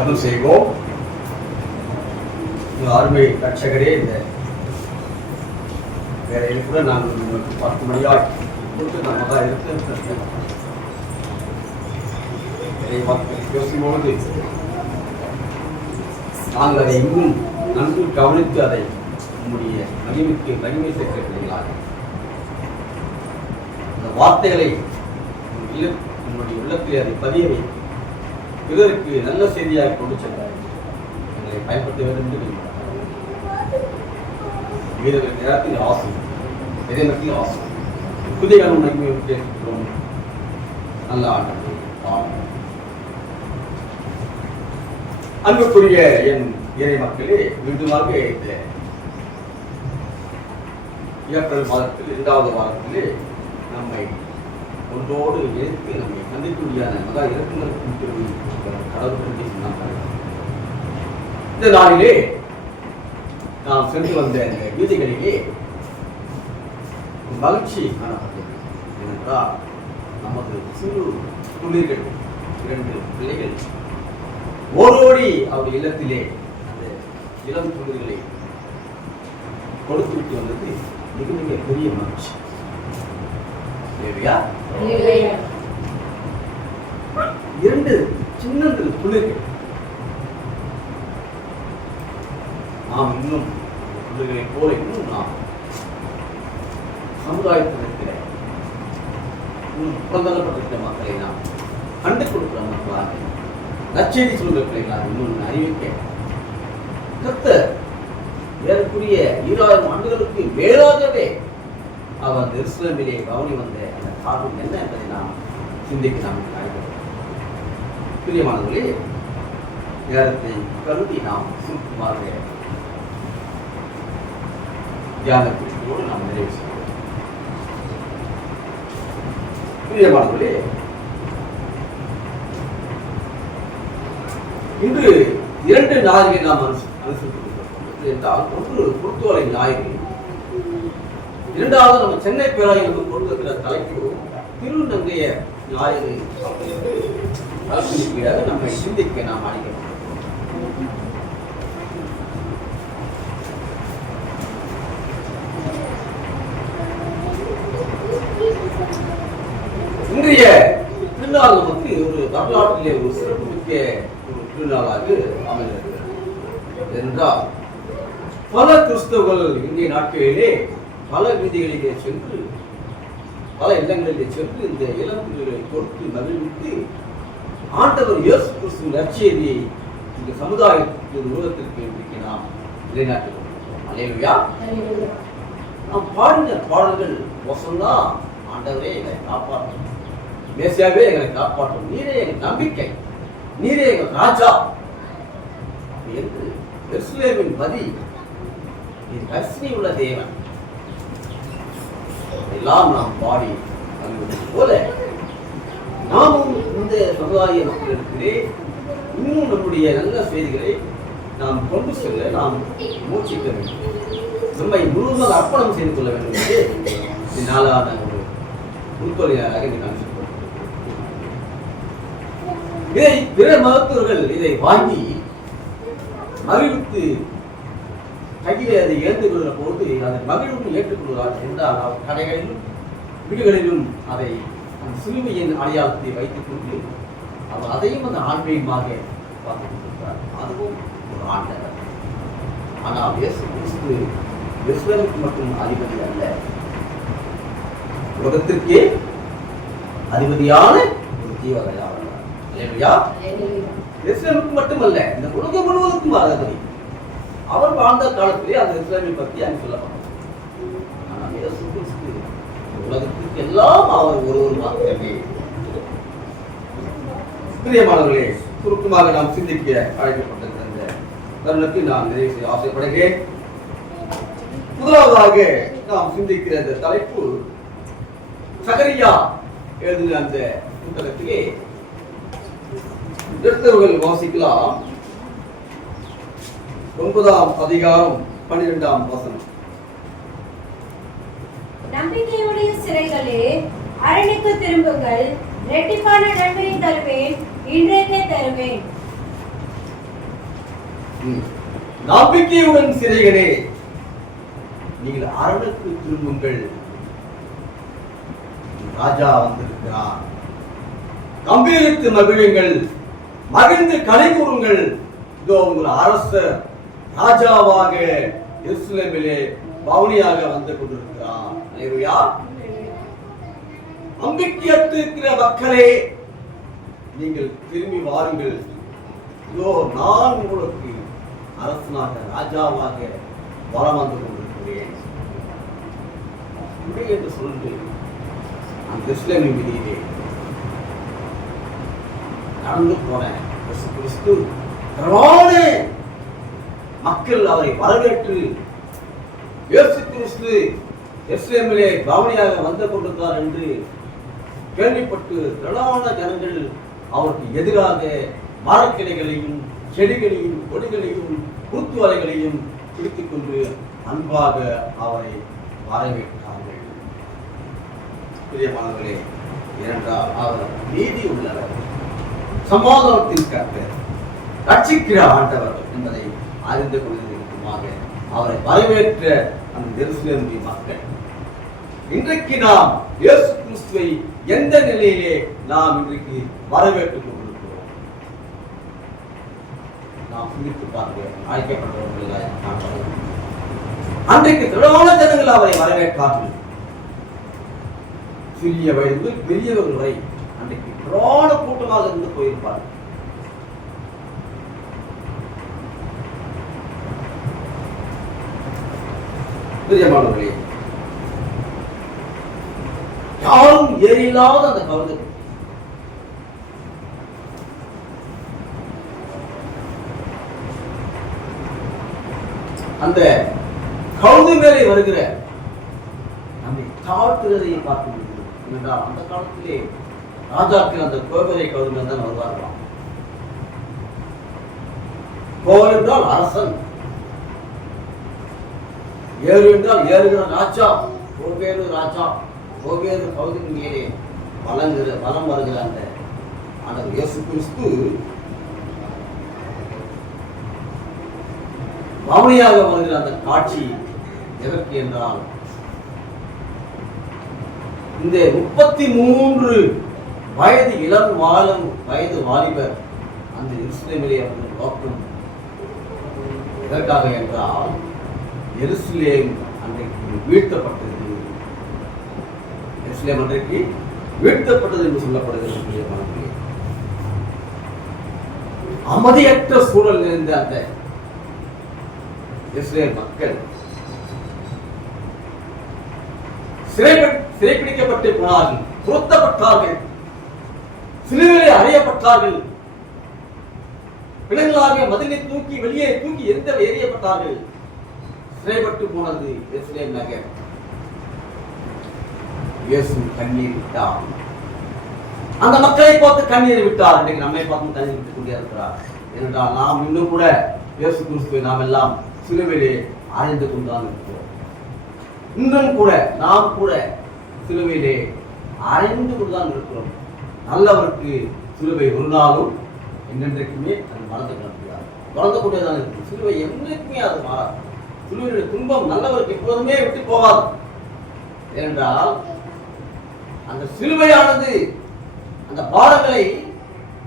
ஜபம் செய்வோம். அருமை ரட்சகரே, இந்த வேலையில் கூட நாங்கள் உங்களுக்கு 10 மணியாய் கொடுத்து நம்ம தான் இருக்கு யோசிக்கும்பொழுது நாங்கள் அதை இன்னும் நன்கு கவனித்து அதை நம்முடைய மகிமை சேர்க்கிறீர்களாக அந்த வார்த்தைகளை நம்முடைய உள்ளத்தில் அதை பதிய வைத்து பிறருக்கு நல்ல செய்தியாக கொண்டு சென்றார் எங்களை பயன்படுத்த வேண்டும் என்று நேரத்தில் ஆசை இதயத்தில் ஆசை புதிய மகிமை கேட்கிறோம். நல்ல ஆண்டு அன்புக்குரிய என் இறை மக்களே, மீண்டுமாக இந்த ஏப்ரல் மாதத்தில் 2வது வாரத்திலே நம்மை ஒன்றோடு இணைத்து நம்மை சந்திக்கும்படியான மகா இறக்குமதி கடவுள் சொன்னார்கள். இந்த நாளிலே நாம் சென்று வந்த இந்த வீதிகளிலே மகிழ்ச்சி காணப்பட்டது. ஏனென்றால் நமது சிறு துளிர்கள் 2 பிள்ளைகள் ஓரோடி அவருடைய இல்லத்திலே அந்த இளம் துளிர்களை கொடுத்து விட்டு வந்தது மிக மிக பெரிய மகிழ்ச்சி. இல்லையா? 2 சின்ன துளிர்கள் நாம் இன்னும் துளிர்களை போல இன்னும் நாம் சமுதாயத்தில் இருக்கிற புறந்தள்ளப்பட்டிருக்கிற மக்களை நாம் கண்டு கொடுக்கிற மக்களாக நற்செய்தி சொல்கிற பிள்ளைகளாக இன்னொன்று அறிவிக்க கர்த்தர் ஏறக்குரிய 2000 ஆண்டுகளுக்கு மேலாகவே அவர் எருசலேமிலே கவனி வந்த அந்த காரணம் என்ன என்பதை நாம் சிந்திக்க நாம் பிரியமானவர்களே, நேரத்தை கருதி நாம் சுருக்கமாக தியானத்திற்கோடு நாம் நிறைவு செய்வோம். பிரியமானவர்களே, இன்று 2 ஞாயிறுகளை நாம் அனுசரித்து என்றால், ஒன்று குருத்துவலை ஞாயிறு, 2வது நம்ம சென்னை பேராயில் கொடுத்திருக்கிற தலைப்பு திருநங்கைய ஞாயிறு. நம்மை சிந்திக்க நாம் அழைக்கிறோம். இன்றைய திருநாள் நமக்கு ஒரு வரலாற்றிலே ஒரு சிறப்புமிக்க ஒரு திருநாளாக அமைந்திருக்கிறது. என்றால் பல கிறிஸ்தவர்கள் இன்றைய நாட்களிலே பல வீதிகளிலே சென்று பல இல்லங்களிலே சென்று இந்த இளம்புகளை கொடுத்து மகிழ்வித்து ஆண்டவர் இயேசு கிறிஸ்துவின் நற்செய்தியை இந்த சமுதாயத்திற்கு உலகத்திற்கு இன்றைக்கு நாம் நிலைநாட்டுகிறோம். அல்லேலூயா. நாம் பாடின பாடல்கள் வசந்தா, ஆண்டவரே எங்களை காப்பாற்றும், மேசியாவே எங்களை காப்பாற்றும், நீரே எங்கள் நம்பிக்கை, நீரே எங்கள் ராஜா என்று எருசலேமின் பதி கர்சினி உள்ள தேவன் எல்லாம் நாம் பாடி போல நாமும் இந்த சமுதாய மக்களிடத்திலே இன்னும் நம்முடைய நல்ல செய்திகளை நாம் கொண்டு செல்ல நாம் முயற்சிக்க வேண்டும். நம்மை முழுவதும் அர்ப்பணம் செய்து கொள்ள வேண்டும் என்று இந்த நாளான ஒரு உள்கொலையாக நான் சொல்கிறேன். இதை பிற மருத்துவர்கள் இதை வாங்கி மகிழ்வித்து கையிலே அதை ஏந்து கொள்கிற போது அதை மகிழ்வுடன் ஏற்றுக்கொள்கிறார் என்றால் அவர் கடைகளிலும் வீடுகளிலும் அதை அந்த சிலுவையின் அடையாளத்தை வைத்துக் கொண்டு அவர் அதையும் அந்த ஆன்மீகமாக பார்த்துக் கொண்டிருக்கிறார். அதுவும் ஒரு ஆண்டவர். ஆனால் இயேசு கிறிஸ்து எருசலேமுக்கு மட்டும் அதிபதி அல்ல, உலகத்திற்கே அதிபதியான ஒரு ஜீவகையாளர். எருசலேமுக்கு மட்டுமல்ல, இந்த உலகம் முழுவதற்கும் அதிபதி. அவர் வாழ்ந்த காலத்திலே அந்த எருசலேமை பற்றி அங்கு சொல்லப்படும். ஆனால் இயேசு கிறிஸ்து உலகத்திற்கு எல்லாம் அவர் ஒருவர் மாத்திரமே. பிரியமானவர்களே, சுருக்கமாக நாம் சிந்திக்க அழைக்கப்பட்டிருந்த இந்த தருணத்தை நான் நிறைவு செய்ய ஆசைப்படுகிறேன். முதலாவதாக நாம் சிந்திக்கிற இந்த தலைப்பு சகரியா எழுதின அந்த புத்தகத்திலே எடுத்தவர்கள் வாசிக்கலாம். 9ஆம் அதிகாரம் 12ஆம் வசனம். நம்பிக்கையுடைய சிறைகளே, அரணுக்கு திரும்புங்கள், இரட்டிப்பான நன்மையை தருவேன், இன்றைக்கே தருவேன். நம்பிக்கையுடன் சிறைகளே, நீங்கள் அரணுக்கு திரும்புங்கள், ராஜா வந்திருக்கிறார். கம்பீரித்து மகிழுங்கள், மகிழ்ந்து களி கூறுங்கள், இதோ உங்கள் அரசர் ராஜாவாக எருசலேமிலே பவுனியாக வந்து கொண்டிருக்கிறார். அல்லேலூயா. நம்பிக்கையற்று இருக்கிற மக்களே, நீங்கள் திரும்பி வாருங்கள், இதோ நான் உங்களுக்கு அரசனாக ராஜாவாக வலம் வந்து கொண்டிருக்கிறேன் என்று சொல்லிட்டு அந்த எருசலேமின் வெளியிலே நடந்து போன இயேசு கிறிஸ்து திரளான மக்கள் அவரை வரவேற்று இயேசு கிறிஸ்து எருசலேமிலே பவனியாக வந்து கொண்டிருக்கிறார் என்று கேள்விப்பட்டு திரளான ஜனங்கள் அவருக்கு எதிராக மரக்கிளைகளையும் செடிகளையும் கொடிகளையும் குருத்துவலைகளையும் பிடித்துக் கொண்டு அன்பாக அவரை வரவேற்றார்கள். பிரியமானவர்களே, ஏனென்றால் அவர் நீதி உள்ளவர், சமாதானத்தின் கர்த்தர், ரட்சிக்கிற ஆண்டவர் என்பதை அறிந்து கொள்வதற்குமாக அவரை வரவேற்ற அந்த எருசலேமின் மக்கள். இன்றைக்கு நாம் இயேசு கிறிஸ்துவை எந்த நிலையிலே நாம் இன்றைக்கு வரவேற்றுக் கொண்டிருக்கிறோம்? நாம் சிந்தித்து பார்க்க அழைக்கப்பட்டவர்களாக அன்றைக்கு திரளான ஜனங்கள் அவரை வரவேற்றார்கள். சிறிய வயது பெரியவர்கள் வரை அன்றைக்கு திரளான கூட்டமாக இருந்து போயிருப்பார்கள். பிரியமானவர்களே, யாரும் ஏறில்லாத அந்த கழுதை அந்த கழுதை மேலே வருகிற நம்மை தாழ்த்துகிறதை பார்க்க முடியும். என்றால் அந்த காலத்திலே ராஜாக்கள் அந்த கோபரை கழுதை தான் வருவார்களாம். கோவர் என்றால் அரசன், ஏறு என்றால் ஏறுகிற ராஜா, கோபேறு ராஜா, கோபேறு கழுதைக்கு மேலே வலம் வருகிற அந்த ஆண்டவர் இயேசு கிறிஸ்து பவனியாக வருகிற அந்த காட்சி எதற்கு என்றால், இந்த 33 வயது இளம் வயது வாலிபர் அந்த எருசலேமிலே அவர்கள் நோக்கம் எதற்காக என்றால், எருசலேம் அன்றைக்கு வீழ்த்தப்பட்டது, எருசலேம் அன்றைக்கு வீழ்த்தப்பட்டது என்று சொல்லப்படுகிறது. அமைதியற்ற சூழல் நிறைந்த அந்த இஸ்ரேல் மக்கள் சிறைப்பிடிக்கப்பட்டு போனார்கள், துரத்தப்பட்டார்கள், சிலுவையிலே அறையப்பட்டார்கள், பிணங்களாக மதிலை தூக்கி வெளியே தூக்கி எறியப்பட்டார்கள். சிறைப்பட்டு போனது எருசலேம் நகர். இயேசு கண்ணீர் விட்டார். அந்த மக்களை பார்த்து கண்ணீர் விட்டார். இன்றைக்கு நம்மை பார்த்து கண்ணீர் விட்டுக் கொண்டே இருக்கிறார். ஏனென்றால் நாம் இன்னும் கூட இயேசு கிறிஸ்துவை நாம் எல்லாம் சிலுவையிலே அறைந்து கொண்டுதான் இருக்கிறோம். இன்னும் கூட நாம் கூட சிலுவையிலே அறைந்து கொண்டுதான் இருக்கிறோம். நல்லவருக்கு சிலுவை ஒரு நாளும் என்றென்றைக்குமே அது மறந்து கிடக்கிறார், மறந்து கொண்டேதான் இருக்கு. சிலுவை என்றைக்குமே அது மாறாது. சிலுவையுடைய துன்பம் நல்லவருக்கு எப்போதுமே விட்டு போகாது. ஏனென்றால் அந்த சிலுவையானது அந்த பாரங்களை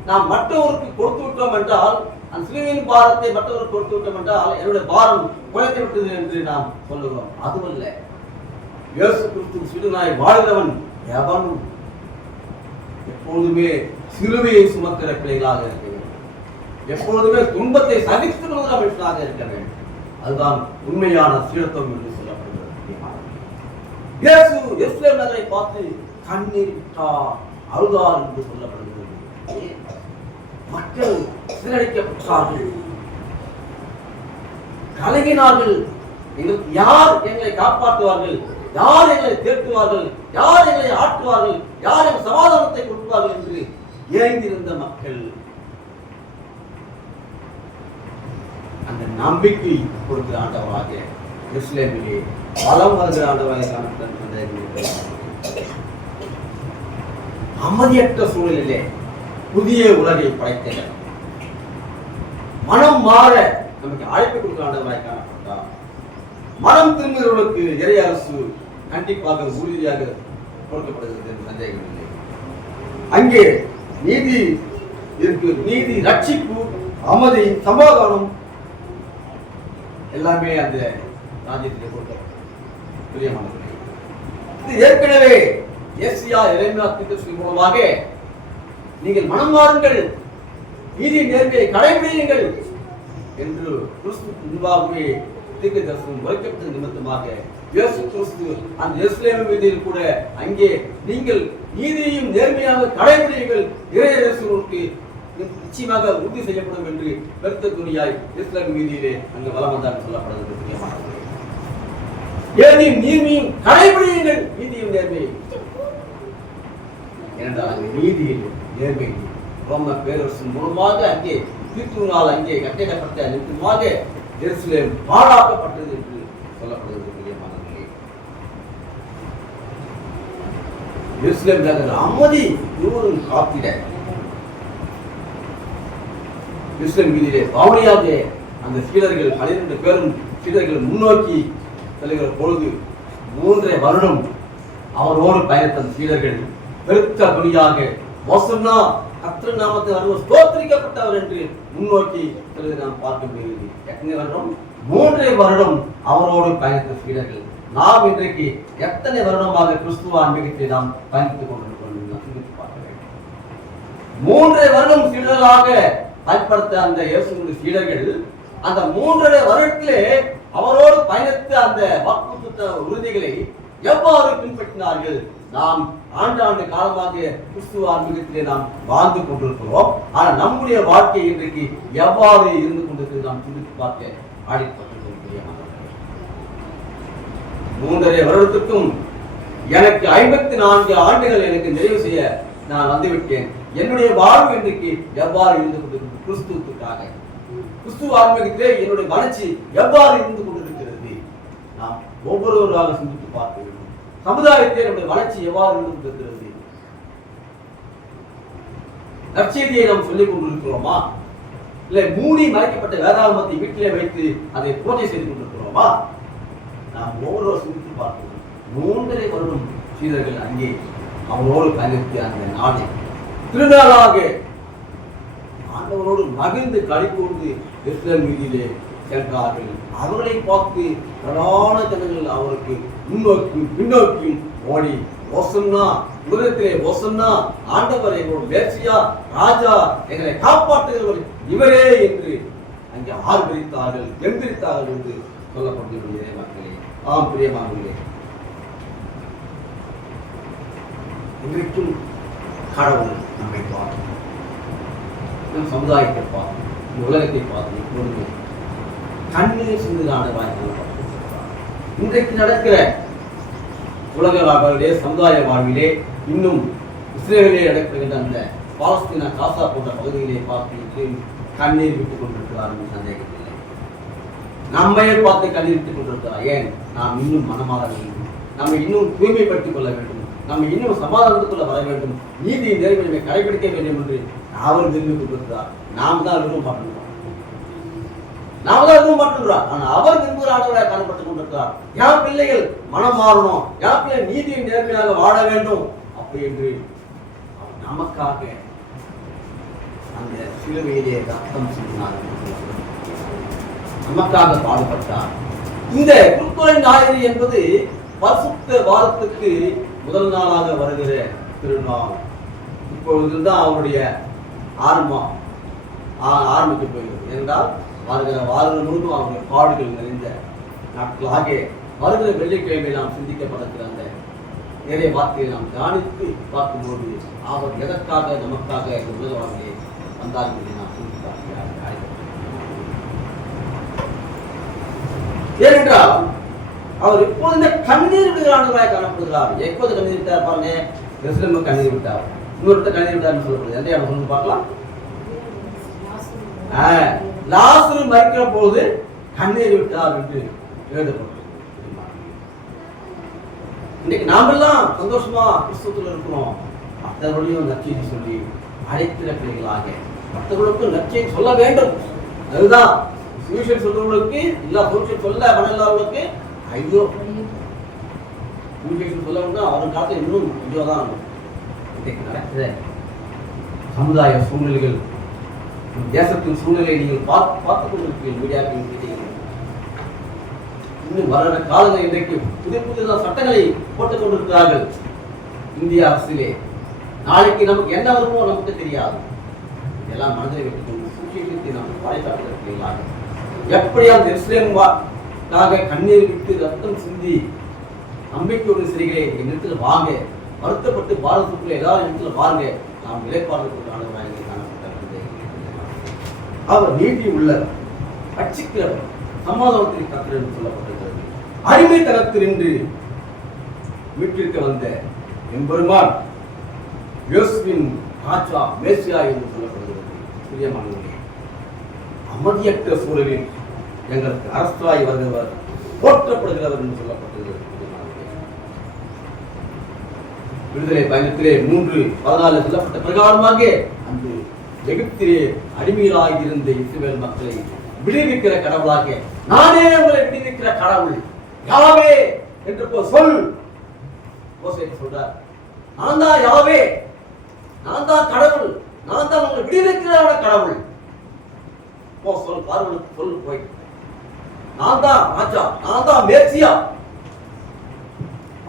நாம் மற்றவருக்கு கொடுத்து விட்டோம் என்றால், அந்த சிலுவையின் பாரத்தை மற்றவருக்கு கொடுத்து விட்டோம் என்றால் என்னுடைய பாரம் குறைத்து விட்டது என்று நாம் சொல்லுகிறோம். அதுவல்ல, இயேசு கிறிஸ்து சிலுவையாய் வாழ்கிறவன் எவனும் எப்பொழுதுமே சிலுவையை சுமக்கிற பிள்ளைகளாக இருக்க வேண்டும், எப்பொழுதுமே துன்பத்தை சகித்துக் கொள்கிற மனுஷனாக இருக்க வேண்டும். அதுதான் உண்மையான சீடத்துவம் என்று சொல்லப்படுகிறது. இயேசு எருசலேம் நகரை பார்த்து கண்ணீர் விட்டார், அழுதார் என்று சொல்லப்படுகிறது. மக்கள் சிதறடிக்கப்பட்டார்கள், கலங்கினார்கள். யார் எங்களை காப்பாற்றுவார்கள், யார் எங்களை தேற்றுவார்கள், யார் எங்களை ஆற்றுவார்கள், யார் எங்கள் சமாதானத்தை கொடுப்பார்கள் என்று ஏங்கியிருந்த மக்கள் அந்த நம்பிக்கை கொடுக்கிற ஆண்டவராக எருசலேமிலே வலம் வருகிற ஆண்டவராக காணப்பட்ட அமைதியற்ற சூழலிலே புதிய உலகை படைத்தனர். மனம் மாற நமக்கு அழைப்பு கொடுக்கிற ஆண்டவராய் காணப்பட்டார். மனம் திரும்புகிறவர்களுக்கு இறை அரசு கண்டிப்பாக உறுதியாக கொடுக்கப்படுகிறது என்று சந்தேகம் இல்லை. அங்கே நீதி இருக்கு, நீதி, ரட்சிப்பு, அமைதி, சமாதானம் எல்லாமே அந்த ராஜ்யத்திலே கொடுக்கப்படும். பிரியமானவர்களே, இது ஏற்கனவே ஏசியா எரேமியா தீர்க்கதரிசி மூலமாக நீங்கள் மனம் மாறுங்கள், நீதி நேர்மையை கடைபிடியுங்கள் என்று கிறிஸ்துவுக்கு முன்பாகவே தீர்க்க தரிசனம் உரைக்கப்பட்ட நிமித்தமாக இயேசு கிறிஸ்து அந்த எருசலேம் வீதியில் கூட அங்கே நீங்கள் நீதியையும் நேர்மையாக கடைபிடியுங்கள், இறையரசுக்கு நிச்சயமாக உறுதி செய்யப்படும் என்று பெருத்த துணியாய் எருசலேம் வீதியிலே அங்கு வலம் வந்தார் சொல்லப்படுகிறது. ஏனையும் நீதியையும் கடைபிடியுங்கள், நீதியும் நேர்மையும். ஏனென்றால் அங்கு நீதியில் நேர்மை ரோம பேரரசு மூலமாக அங்கே தீர்த்துனால் அங்கே கட்டிடப்பட்ட நிமித்தமாக எருசலேம் பாழாக்கப்பட்டது என்று சொல்லப்படுகிறது. எருசலேம் நகர் அமைதி முழுவதும் காத்திட எருசலேம் வீதியிலே பாவனையாக அந்த சீடர்கள் 12 பேரும் சீடர்கள் முன்னோக்கி செல்கிற பொழுது 3 வருடம் அவரோடு பயணித்த சீடர்கள் பெருத்த துணியாக மோசம்னா கர்த்தர் நாமத்தை வருவோம் ஸ்தோத்திரிக்கப்பட்டவர் என்று முன்னோக்கி செல்வதை நாம் பார்க்க முடிகிறது. எத்தனை வருடம்? 3 வருடம் அவரோடு பயணித்த சீடர்கள். நாம் இன்றைக்கு எத்தனை வருடமாக கிறிஸ்துவ ஆன்மீகத்தை நாம் பயணித்துக் கொண்டிருக்கிறோம்? 3 வருடம் சீடர்களாக பயன்படுத்த அந்த இயேசுவின் சீடர்கள் அந்த 3 வருடத்திலே அவரோடு பயணித்த அந்த வாக்குத்த உறுதிகளை எவ்வாறு பின்பற்றினார்கள்? நாம் ஆண்டாண்டு காலமாக கிறிஸ்துவ ஆன்மீகத்திலே நாம் வாழ்ந்து கொண்டிருக்கிறோம். ஆனால் நம்முடைய வாழ்க்கை இன்றைக்கு எவ்வாறு இருந்து கொண்டிருக்கிறது நாம் சிந்தித்து பார்க்க ஆடிப்பட்டிருக்கிறோம். 3.5 வருடத்துக்கும் எனக்கு 54 ஆண்டுகள் எனக்கு நிறைவு செய்ய நான் வந்துவிட்டேன். என்னுடைய வாழ்வு இன்றைக்கு எவ்வாறு இருந்து கொண்டிருக்கிறது? கிறிஸ்துவுக்காக கிறிஸ்துவ ஆன்மீகத்திலே என்னுடைய வளர்ச்சி எவ்வாறு இருந்து கொண்டிருக்கிறது? நாம் ஒவ்வொருவராக சிந்தித்து பார்க்க வேண்டும். சமுதாயத்திலே நம்முடைய வளர்ச்சி எவ்வாறு இருந்து கொண்டிருக்கிறது? நற்செய்தியை நாம் சொல்லிக் கொண்டிருக்கிறோமா? இல்லை மூடி மறைக்கப்பட்ட வேதாகமத்தை வீட்டிலே வைத்து அதை பூஜை செய்து கொண்டிருக்கிறோமா? நாம் ஒவ்வொரு சிந்தித்து பார்க்கிறோம். 3.5 வருடம் சீடர்கள் அங்கே அவரோடு பயணித்து அந்த நாளை திருநாளாக ஆண்டவரோடு மகிழ்ந்து களிகூர்ந்து எருசலேம் வீதியிலே சென்றார்கள். அவர்களை பார்த்து பிரதான ஜனங்கள் அவருக்கு முன்னோக்கியும் பின்னோக்கியும் ஓடி ஓசன்னா உலகத்திலே ஓசன்னா ஆண்டவரை மேசியா ராஜா எங்களை காப்பாற்றுகிறவர் இவரே என்று அங்கே ஆர்ப்பரித்தார்கள், எந்திரித்தார்கள் என்று சொல்லப்பட்டுள்ளது. மக்களே, ஆம் பிரியமானவர்களே, இன்றைக்கும் கடவுள் நம்மை பார்த்து நம் சமுதாயத்தை பார்த்து உலகத்தை பார்த்து இப்பொழுது கண்ணீர் சிந்துதான வாய்ப்பு இன்றைக்கு நடக்கிற உலக வாழ்விலே சமுதாய வாழ்விலே இன்னும் இஸ்ரேலிலே நடக்கின்ற அந்த பாலஸ்தீனா காசா போன்ற பகுதிகளை பார்த்து கண்ணீர் விட்டுக் கொண்டிருக்கிறார் என்று சந்தேகமில்லை. நம்மையே பார்த்து கண்ணீர் விட்டுக் கொண்டிருக்கிறார். ஏன்? நாம் இன்னும் மனமாற வேண்டும், நம்மை இன்னும் தூய்மைப்படுத்திக் கொள்ள வேண்டும், நம்ம இன்னும் சமாதானத்துக்குள்ள வர வேண்டும், நீதி நேர்மையை கடைபிடிக்க வேண்டும் என்று அவர் விரும்பி கொண்டிருக்கிறார். நாம் தான் விரும்ப மாட்டோம், ஆனா அவர் விரும்புகிற ஆண்டவராக காணப்பட்டுக் கொண்டிருக்கிறார். என் பிள்ளைகள் மனம் மாறணும், என் பிள்ளை நீதியை நேர்மையாக வாழ வேண்டும் அப்படி என்று நமக்காக அந்த சிலுவையிலே ரத்தம் சிந்தினார், நமக்காக பாடுபட்டார். இந்த குருத்துறை ஞாயிறு என்பது பரிசுத்த வாரத்துக்கு முதல் நாளாக வருகிற திருநாள். இப்பொழுதுதான் அவருடைய ஆரம்பிக்க போகிறது. என்றால் வருகிற வாரம் முழுவதும் அவருடைய பாடுகள் நிறைந்த நாட்களாக வருகிற வெள்ளிக்கிழமை நாம் சிந்திக்கப்பட்டிருக்கிற அந்த நிறைய வார்த்தையை நாம் தியானித்து பார்க்கும்போது அவர் எதற்காக நமக்காக உதவாக வந்தார் என்று நாம் சிந்தித்தார். ஏனென்றால் அவர் எப்போதுமே கண்ணீர் விடுகிறார்களாக காணப்படுகிறார். எப்போது கண்ணீர் விட்டார் பாருங்க, எருசலேமுக்கு கண்ணீர் விட்டார், இன்னொருத்த கண்ணீர் விட்டார் சொல்லப்படுது. எந்த இடம் சொல்லி பார்க்கலாம். லாசரு மரிக்கிற போது கண்ணீர் விட்டார் என்று எழுதப்பட்டது. இன்னைக்கு நாமெல்லாம் சந்தோஷமா கிறிஸ்துவத்தில் இருக்கிறோம். மற்றவர்களையும் நற்செய்தி சொல்லி அழைக்கிற பிள்ளைகளாக மற்றவர்களுக்கும் நற்செய்தி சொல்ல வேண்டும். அதுதான் டியூஷன் சொல்றவங்களுக்கு இல்ல டியூஷன் சொல்ல மனல்லாதவங்களுக்கு ஐயோ டியூஷன் சொல்லணும்னா அவன் காலத்தில் இன்னும் ஐயோ தான் இன்றைக்கு நடக்குது. சமுதாய சூழ்நிலைகள், தேசத்தின் சூழ்நிலையை நீங்கள் பார்த்துக் கொண்டிருக்கிறீர்கள். மீடியாக்கள் இன்னும் வர காலங்கள் இன்றைக்கு புதிய சட்டங்களை போட்டுக் கொண்டிருக்கிறார்கள் இந்திய அரசிலே. நாளைக்கு நமக்கு என்ன வருமோ நமக்கு தெரியாது. இதெல்லாம் மனதில் வைத்துக் கொண்டு சுவிசேஷத்தை நாம் பாதுகாக்கிறார்கள். எப்படியா எருசலேமுக்காக கண்ணீர் விட்டு ரத்தம் சிந்தி நம்பிக்கையோடு சிறிகளே இடத்துல வாங்க, வருத்தப்பட்டு பாரதத்துக்குள்ள எல்லாரும் இடத்துல வாங்க, நாம் இலைப்பாளர்களுக்கான அவர் நீதி உள்ளவர், ரட்சிக்கிறவர், சமாதானத்தில் கர்த்தர் என்று சொல்லப்பட்டிருக்கிறது. அடிமைத்தனத்தினின்று மீட்டிருக்க வந்த எம்பெருமான் யோசுவின் ராஜா மேசியா என்று சொல்லப்படுகிறது. பிரியமானவர்களே, அமைதியற்ற சூழலில் எங்களுக்கு அரசாய் வருகிறவர், போற்றப்படுகிறவர் என்று சொல்லப்பட்டிருக்கிறது. விடுதலை பயணத்திலே 3:14 சொல்லப்பட்ட பிரகாரமாக அந்த எகிப்திலே அடிமையிலாயிருந்த இஸ்ரவேல் மக்களை விடுவிக்கிற கடவுளாக, நானே உங்களை விடுவிக்கிற கடவுள் யாவே என்று சொல் சொல்றார். நான் தான் யாவே, நான் தான் கடவுள், நான் தான் உங்களை விடுவிக்கிற கடவுள். சொல் பார்வனுக்கு சொல் போய், நான் தான் ராஜா, நான் தான் மேசியா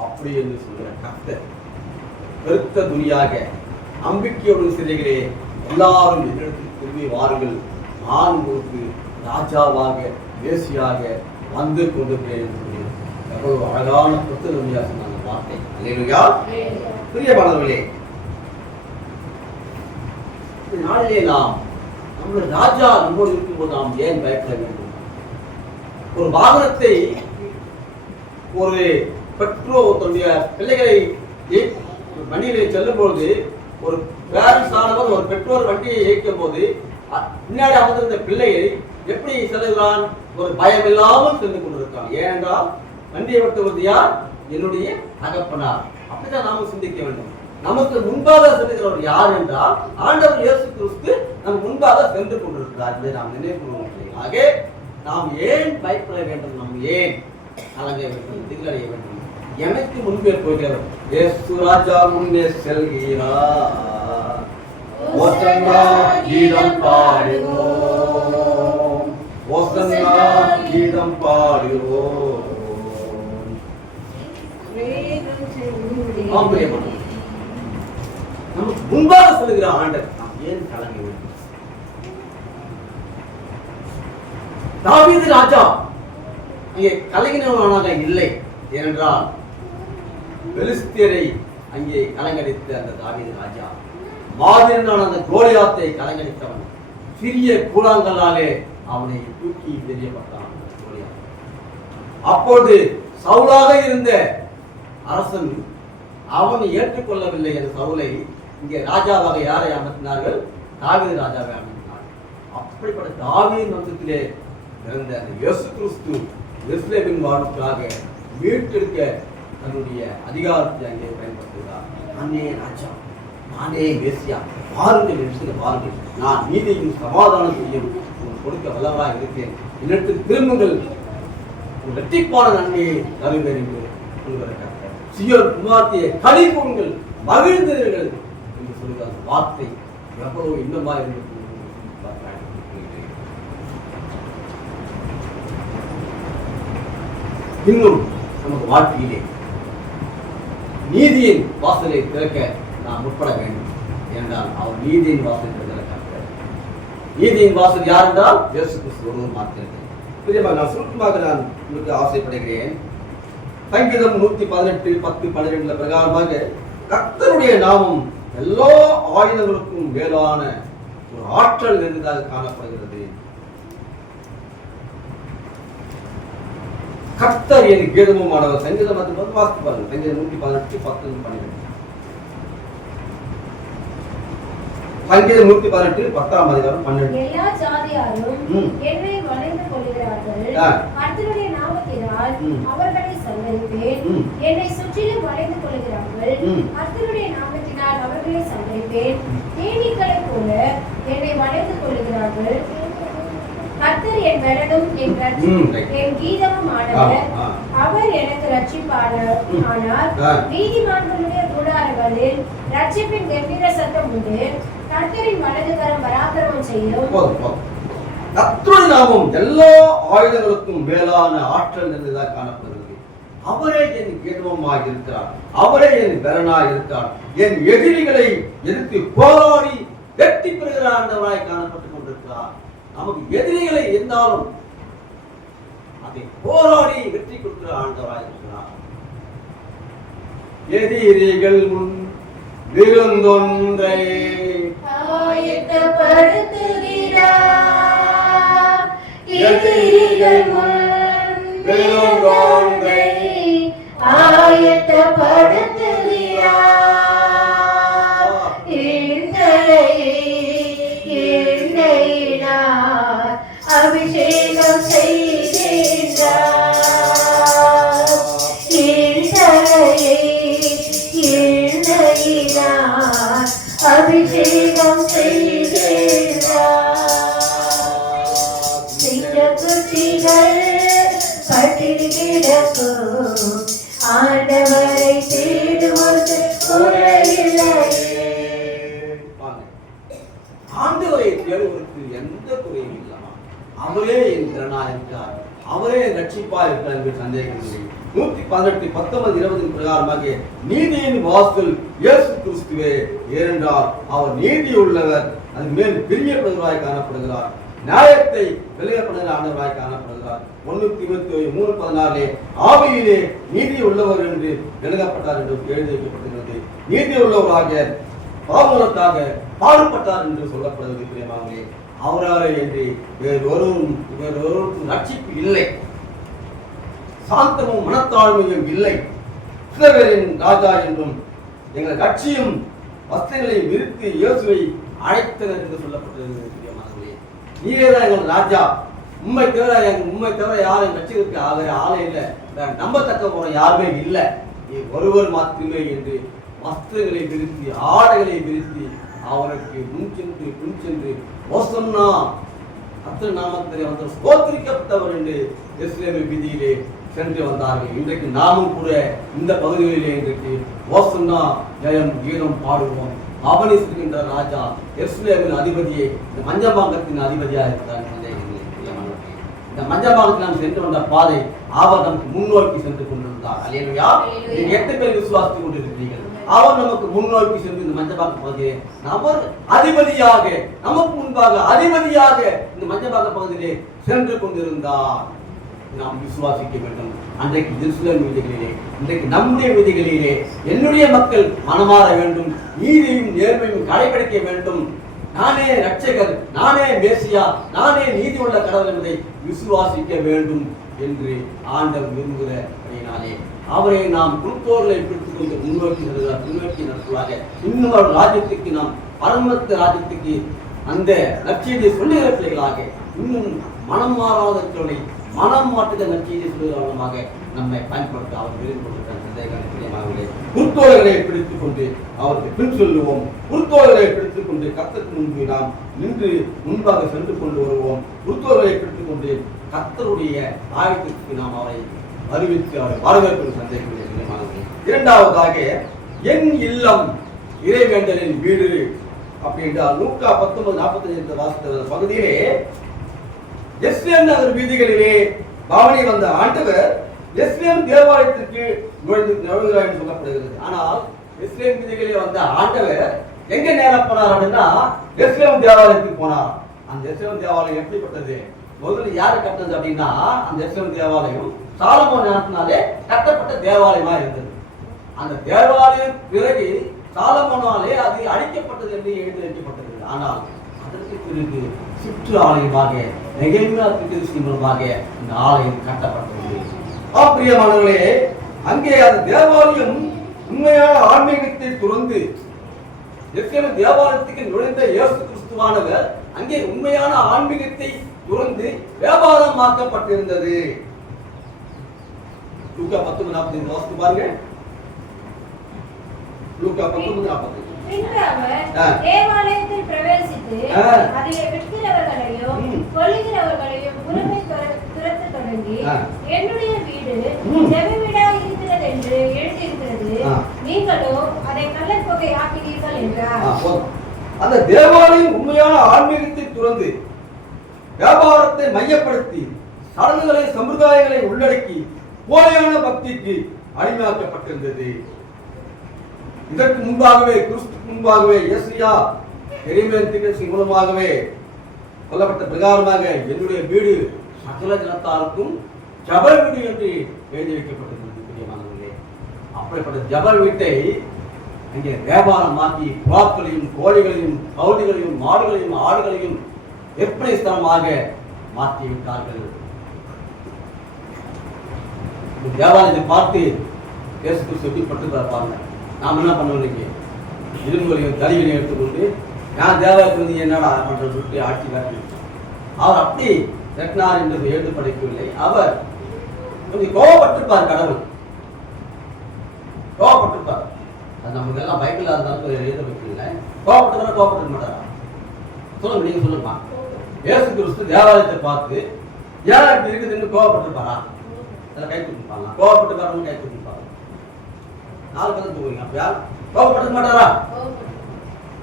அப்படி என்று சொல்கிற கர்த்தர் பெருத்த துணியாக நம்பிக்கையோடு சிறைகளே எல்லாரும் என்னிடத்தில் திரும்பி வாருங்கள், நான் உங்களுக்கு ராஜாவாக மேசியாக வந்து கொண்டிருக்கிறேன் என்று எவ்வளவு அழகான புத்தகமாக சொன்ன வார்த்தை. அல்லேலூயா. பிரியமானவர்களே, இந்த நாளிலே நாம் நம்முடைய ராஜா நம்மோடு இருக்கும்போது நாம் ஏன் பயப்பட வேண்டும்? ஒரு வாகனத்தை ஒரு பெற்றோர் தன்னுடைய பிள்ளைகளை வண்டியிலே செல்லும் பொழுது, ஒரு பேரண்ட்ஸ் ஆனவர் ஒரு பெற்றோர் வண்டியை இயக்கும் போது முன்னாடி அமர்ந்திருந்த பிள்ளையை எப்படி செல்லுகிறான்? ஒரு பயம் இல்லாமல் சென்று கொண்டிருக்கான். ஏனென்றால் வண்டியை ஓட்டுவது யார்? என்னுடைய தகப்பனார். அப்படிதான் நாம சிந்திக்க வேண்டும். நமக்கு முன்பாக செல்லுகிறவர் யார் என்றால் ஆண்டவர் இயேசு கிறிஸ்து நம் முன்பாக சென்று கொண்டிருக்கிறார். இதை நாம் நினைவு கொள்வோம். ஆக நாம் ஏன் பயப்பட வேண்டும்? நாம் ஏன் கலங்க வேண்டும், திகழடைய வேண்டும்? எனக்கு முன்பே போகிறவர் இயேசு ராஜா முன்னே செல்கிறார். ஓசன்னா கீதம் பாடுவோம், ஓசன்னா கீதம் பாடுவோம். நமக்கு முன்பாக செல்கிற ஆண்டவர், நாம் ஏன் கலங்க வேண்டும்? தாவீது ராஜா இங்கே கலங்கினவனாக இல்லை. ஏனென்றால் பெலிஸ்தியரை அங்கே கலங்கடித்த அந்த தாவீது ராஜா, மாவீரனான அந்த கோலியாத்தை கலங்கடித்தவன், சிறிய கூழாங்கல்லாலே அவனை தூக்கி தெரியப்பட்டான். அப்போது சவுலாக இருந்த அரசன் அவனை ஏற்றுக்கொள்ளவில்லை. அந்த சவுலை இங்கே ராஜாவாக யாரை அமர்த்தினார்கள்? தாவீது ராஜாவை அமர்த்தினார்கள். அப்படிப்பட்ட தாவீது வம்சத்திலே பிறந்த அந்த இயேசு கிறிஸ்து எருசலேமின் வாழ்வுக்காக மீட்டெடுக்க தன்னுடைய அதிகாரத்தை அங்கே பயன்படுத்துகிறார். நானே ராஜா, நானே மேசியா, பாருங்கள் என்று பாருங்கள், நான் நீதியும் சமாதானத்தையும் கொடுக்க வல்லவராக இருக்கிறேன், என்னிடத்தில் திரும்புங்கள், இரட்டிப்பான நன்மையை தருவேன் என்று சொல்கிறார். சீயோன் குமாரத்தியை களி கூறுங்கள், மகிழ்ந்தீர்கள் என்று சொல்கிற அந்த வார்த்தை எவ்வளவு இன்னமாக இருக்கிறது. இன்னும் நமக்கு வாழ்க்கையிலே நீதியின் வாசலை திறக்க நாம் முற்பட வேண்டும். ஏனென்றால் அவர் நீதியின் வாசலை திறக்கிறார். நீதியின் வாசல் யார் என்றால் இயேசு கிறிஸ்து ஒருவர் மாத்திரமே. பிரியமாக நான் சுருக்கமாக நான் உங்களுக்கு ஆசைப்படுகிறேன். சங்கீதம் 118:10-12 பிரகாரமாக கர்த்தருடைய நாமம் எல்லா ஆயுதங்களுக்கும் மேலான ஒரு ஆற்றல் நிறைந்ததாக காணப்படுகிறது. கர்த்தர் என் கீதமுமானவர். சங்கீதம் வாசித்து பாருங்கள். சங்கீதம் 118:10-12. சங்கீதம் 118:10-12. எல்லா ஜாதியாரும் என்னை வளைந்து கொள்கிறார்கள், கர்த்தருடைய நாமத்தினால் அவர்களை சந்தரிப்பேன். என்னை சுற்றிலும் வளைந்து கொள்கிறார்கள், கர்த்தருடைய நாமத்தினால் அவர்களை சந்தரிப்பேன். தேனீக்களைப் போல என்னை வளைந்து கொள்கிறார்கள், கர்த்தர் என் பலனும் என் கீதமும் ஆனவர். அவர் எனக்கு ரட்சிப்பாளர். ஆனால் நீதிமான்களுடைய கூடாரங்களில் ரட்சிப்பின் கம்பீர சத்தம் உண்டு. கர்த்தரின் வலதுகரம் பராக்கிரமம் செய்யும். கர்த்தருடைய நாமம் எல்லா ஆயுதங்களுக்கும் மேலான ஆற்றல் நிறைந்ததாக காணப்படுகிறது. அவரே என் கீதமுமாய் இருக்கிறார். அவரே என் பலனாய் இருக்கிறார். என் எதிரிகளை எதிர்த்து போராடி வெற்றி பெறுகிற ஆண்டவராய் காணப்பட்டுக் கொண்டிருக்கிறார். நமக்கு எதிரிகளை இருந்தாலும் அதை போராடி வெற்றி கொடுக்கிற ஆண்டவராய் இருக்கிறார். எதிரிகள் முன் விருந்தொன்றை ஆயத்தப்படுத்துகிறார். எதிரிகள் முன் விருந்தொன்றை ஆயத்தப்படுத்துகிறார். அபிஷேகம் செய்கின்றார். அபிஷேகம் செய்கின்றார். குட்டிகள் பட்டினி கிடக்கும். ஆண்டவரை தேடுவது குறையில்லையே. ஆண்டவரை தேடுவதற்கு எந்த குறையும் இல்லாம அவரே என் திறனாக இருக்கிறார். அவரே ரட்சிப்பா இருக்கிறார் என்று சந்தேகம் இல்லை. 118, 19, 20 பிரகாரமாக நீதியின் வாசல் இயேசு கிறிஸ்துவே. ஏனென்றால் அவர் நீதி உள்ளவர், அது மேல் பிரியப்படுவராய் காணப்படுகிறார். நியாயத்தை விலகப்படுகிற ஆண்டவராய் காணப்படுகிறார். 1 தீமோத்தேயு 3:16 ஆவியிலே நீதி உள்ளவர் என்று எழுதப்பட்டார் என்று எழுதி வைக்கப்பட்டிருக்கிறது. நீதி உள்ளவராக பாவங்களுக்காக பாடுபட்டார் என்று சொல்லப்படுகிறது. பிரியமானவர்களே, அவராலே என்று வேறொருவருக்கும் ரட்சிப்பு இல்லை, சாந்தமும் மனத்தாழ்மையும் இல்லை. இஸ்ரவேலின் ராஜா என்றும் எங்கள் கட்சியும் வஸ்திரங்களை விரித்து இயேசுவை அழைத்தனர் என்று சொல்லப்பட்டிருக்கிறது. நீரே தான் எங்கள் ராஜா, உண்மை தவிர யாரும் கட்சிகளுக்கு ஆளே இல்லை, நம்பத்தக்க போற யாருமே இல்லை, நீ ஒருவர் மாத்திரமே என்று வஸ்திரங்களை விரித்து ஆடைகளை விரித்து அவருக்கு முன் சென்று ஓசன்னா கர்த்தர் நாமத்திலே வந்து ஸ்தோத்திரிக்கப்பட்டவர் என்று எருசலேம் வீதியிலே சென்று வந்தார்கள். இன்றைக்கு நாமும் கூட இந்த பகுதிகளிலே இன்றைக்கு ஓசன்னா ஜெயம் கீதம் பாடுவோம். அவனை சொல்கின்ற ராஜா எருசலேமின் அதிபதியை இந்த மஞ்சபாங்கத்தின் அதிபதியாக இருக்கிறார். இந்த மஞ்சபாங்கத்தில் நாம் சென்று வந்த பாதை அவர் நமக்கு முன்னோக்கி சென்று கொண்டிருந்தார். அல்லேலூயா. நீங்க எத்தனை பேர் விசுவாசித்துக் கொண்டிருக்கிறீர்கள்? அவர் நமக்கு முன்னோக்கி சென்று இந்த மஞ்சபாக்க பகுதியை அவர் அதிபதியாக நமக்கு முன்பாக அதிபதியாக இந்த மஞ்சபாக்க பகுதியிலே சென்று கொண்டிருந்தார். நாம் விசுவாசிக்க வேண்டும். அன்றைக்கு எருசலேம் வீதிகளிலே, இன்றைக்கு நம்முடைய வீதிகளிலே என்னுடைய மக்கள் மனமாற வேண்டும், நீதியும் நேர்மையும் கடைபிடிக்க வேண்டும். நானே ரட்சகர், நானே மேசியா, நானே நீதி உள்ள கடவுள் என்பதை விசுவாசிக்க வேண்டும் என்று ஆண்டவர் விரும்புகிறபடியினாலே அவரை நாம் குருத்தோர்களை பிடித்துக் கொண்டு முன்னோக்கி நடத்துவாங்க. இன்னும் ஒரு ராஜ்யத்துக்கு நாம் பரமத்த ராஜ்யத்துக்கு அந்த நற்செய்தியை சொல்லுகிற பிள்ளைகளாக, இன்னும் மனம் மாறாதவர்களை மனம் மாற்றுகிற நற்செய்தியை சொல்லுகிறவர்களாக நம்மை பயன்படுத்த அவர் விரும்பி கொண்டிருக்கிறார்களே. குருத்தோர்களை பிடித்துக் கொண்டு அவருக்கு பின் சொல்லுவோம். குருத்தோர்களை பிடித்துக் கொண்டு கர்த்தருக்கு முன்பு நாம் நின்று முன்பாக சென்று கொண்டு வருவோம். குருத்தோர்களை பிடித்துக் கொண்டு கர்த்தருடைய ஆயத்திற்கு நாம் அவரை அறிவித்து அவரை வரவேற்பது சந்தேகம். இரண்டாவதாக என் இல்லம் இறைவேண்டலின் வீடு அப்படி என்றால் லூக்கா 19:45 வாசித்த பகுதியிலே எஸ்லேம் நகர் வீதிகளிலே பவனி வந்த ஆண்டவர் எஸ்லேம் தேவாலயத்திற்கு நுழைகிறார் என்று சொல்லப்படுகிறது. ஆனால் எஸ்லேம் வீதிகளிலே வந்த ஆண்டவர் எங்க நேரம் போனார் அப்படின்னா எஸ்லேம் தேவாலயத்துக்கு போனார். அந்த எஸ்லேம் தேவாலயம் எப்படிப்பட்டது? முதல்ல யாரு கட்டினது அப்படின்னா அந்த எஸ்லேம் தேவாலயம் சாலமோன் நேரத்தினாலே கட்டப்பட்ட தேவாலயமா இருந்தது. அந்த தேவாலயம் பிறகு சாலமோனாலே அது அழிக்கப்பட்டது என்று எழுதி வைக்கப்பட்டது. ஆனால் அதற்கு பிறகு சுற்று ஆலயமாக நெகேமியா தீர்க்கதரிசி மூலமாக இந்த ஆலயம் கட்டப்பட்டது. பிரியமானவர்களே, அங்கே அந்த தேவாலயம் உண்மையான ஆன்மீகத்தை துறந்து எருசலேம் தேவாலயத்துக்கு நுழைந்த இயேசு கிறிஸ்துவானவர் அங்கே உண்மையான ஆன்மீகத்தை துறந்து வியாபாரமாக்கப்பட்டிருந்தது. லூக்கா 19:45 வாசித்து பாருங்க. லூக்கா 19:45. பின்பு அவர் தேவாலயத்தில் பிரவேசித்து அதிலே விற்கிறவர்களையும் கொள்ளுகிறவர்களையும் என்னுடைய வீடு ஜெப வீடாக இருக்கிறது என்று எழுதியிருக்கிறது, நீங்களோ அதை கள்ளர் தொகை ஆக்கினீர்கள் என்றார். அந்த தேவாலயம் உண்மையான ஆன்மீகத்தை துறந்து வியாபாரத்தை மையப்படுத்தி சடங்குகளை சம்பிரதாயங்களை உள்ளடக்கி போலியான பக்திக்கு அடிமையாக்கப்பட்டிருந்தது. இதற்கு முன்பாகவே கிறிஸ்துக்கு முன்பாகவே இயேசுயா எரேமியா தீர்க்கதரிசி மூலமாகவே சொல்லப்பட்ட பிரகாரமாக என்னுடைய வீடு சகல ஜனத்தாருக்கும் ஜப வீடு என்று எழுதி வைக்கப்பட்டிருந்தது. பிரியமானவர்களே, அப்படிப்பட்ட ஜப வீட்டை அங்கே வியாபாரமாக்கி புறாக்களையும் கோழிகளையும் கவுடிகளையும் மாடுகளையும் ஆடுகளையும் விற்பனை ஸ்தலமாக மாற்றி விட்டார்கள். தேவாலயத்தை பார்த்து இயேசு கிறிஸ்து எப்படி பட்டுப்பாருங்க. நாம் என்ன பண்ணுவோம், இரும்புகளையும் தறிகளையும் எடுத்துக்கொண்டு நான் தேவாலயத்தில் வந்து என்னடா பண்றது சொல்லிட்டு ஆட்சி காட்டி அவர் அப்படி வெட்டினார் என்றது எழுதப்படவில்லை. அவர் கொஞ்சம் கோபப்பட்டிருப்பார். கடவுள் கோபப்பட்டிருப்பார். அது நமக்கு எல்லாம் பைபிளா இருந்தாலும் எழுத வைக்கல. கோபப்பட்டு மாட்டாரா? சொல்லுங்க, நீங்க சொல்லுமா. இயேசு கிறிஸ்து தேவாலயத்தை பார்த்து ஏன் இப்படி இருக்குதுன்னு கோபப்பட்டிருப்பாரா? அதில் கை கொடுப்பாங்க. கோபப்பட்டு பாருங்க, கை கொடுப்பாங்க. 4 பேர் தூங்குறீங்க. அப்ப யார் கோபப்பட்டு மாட்டாரா?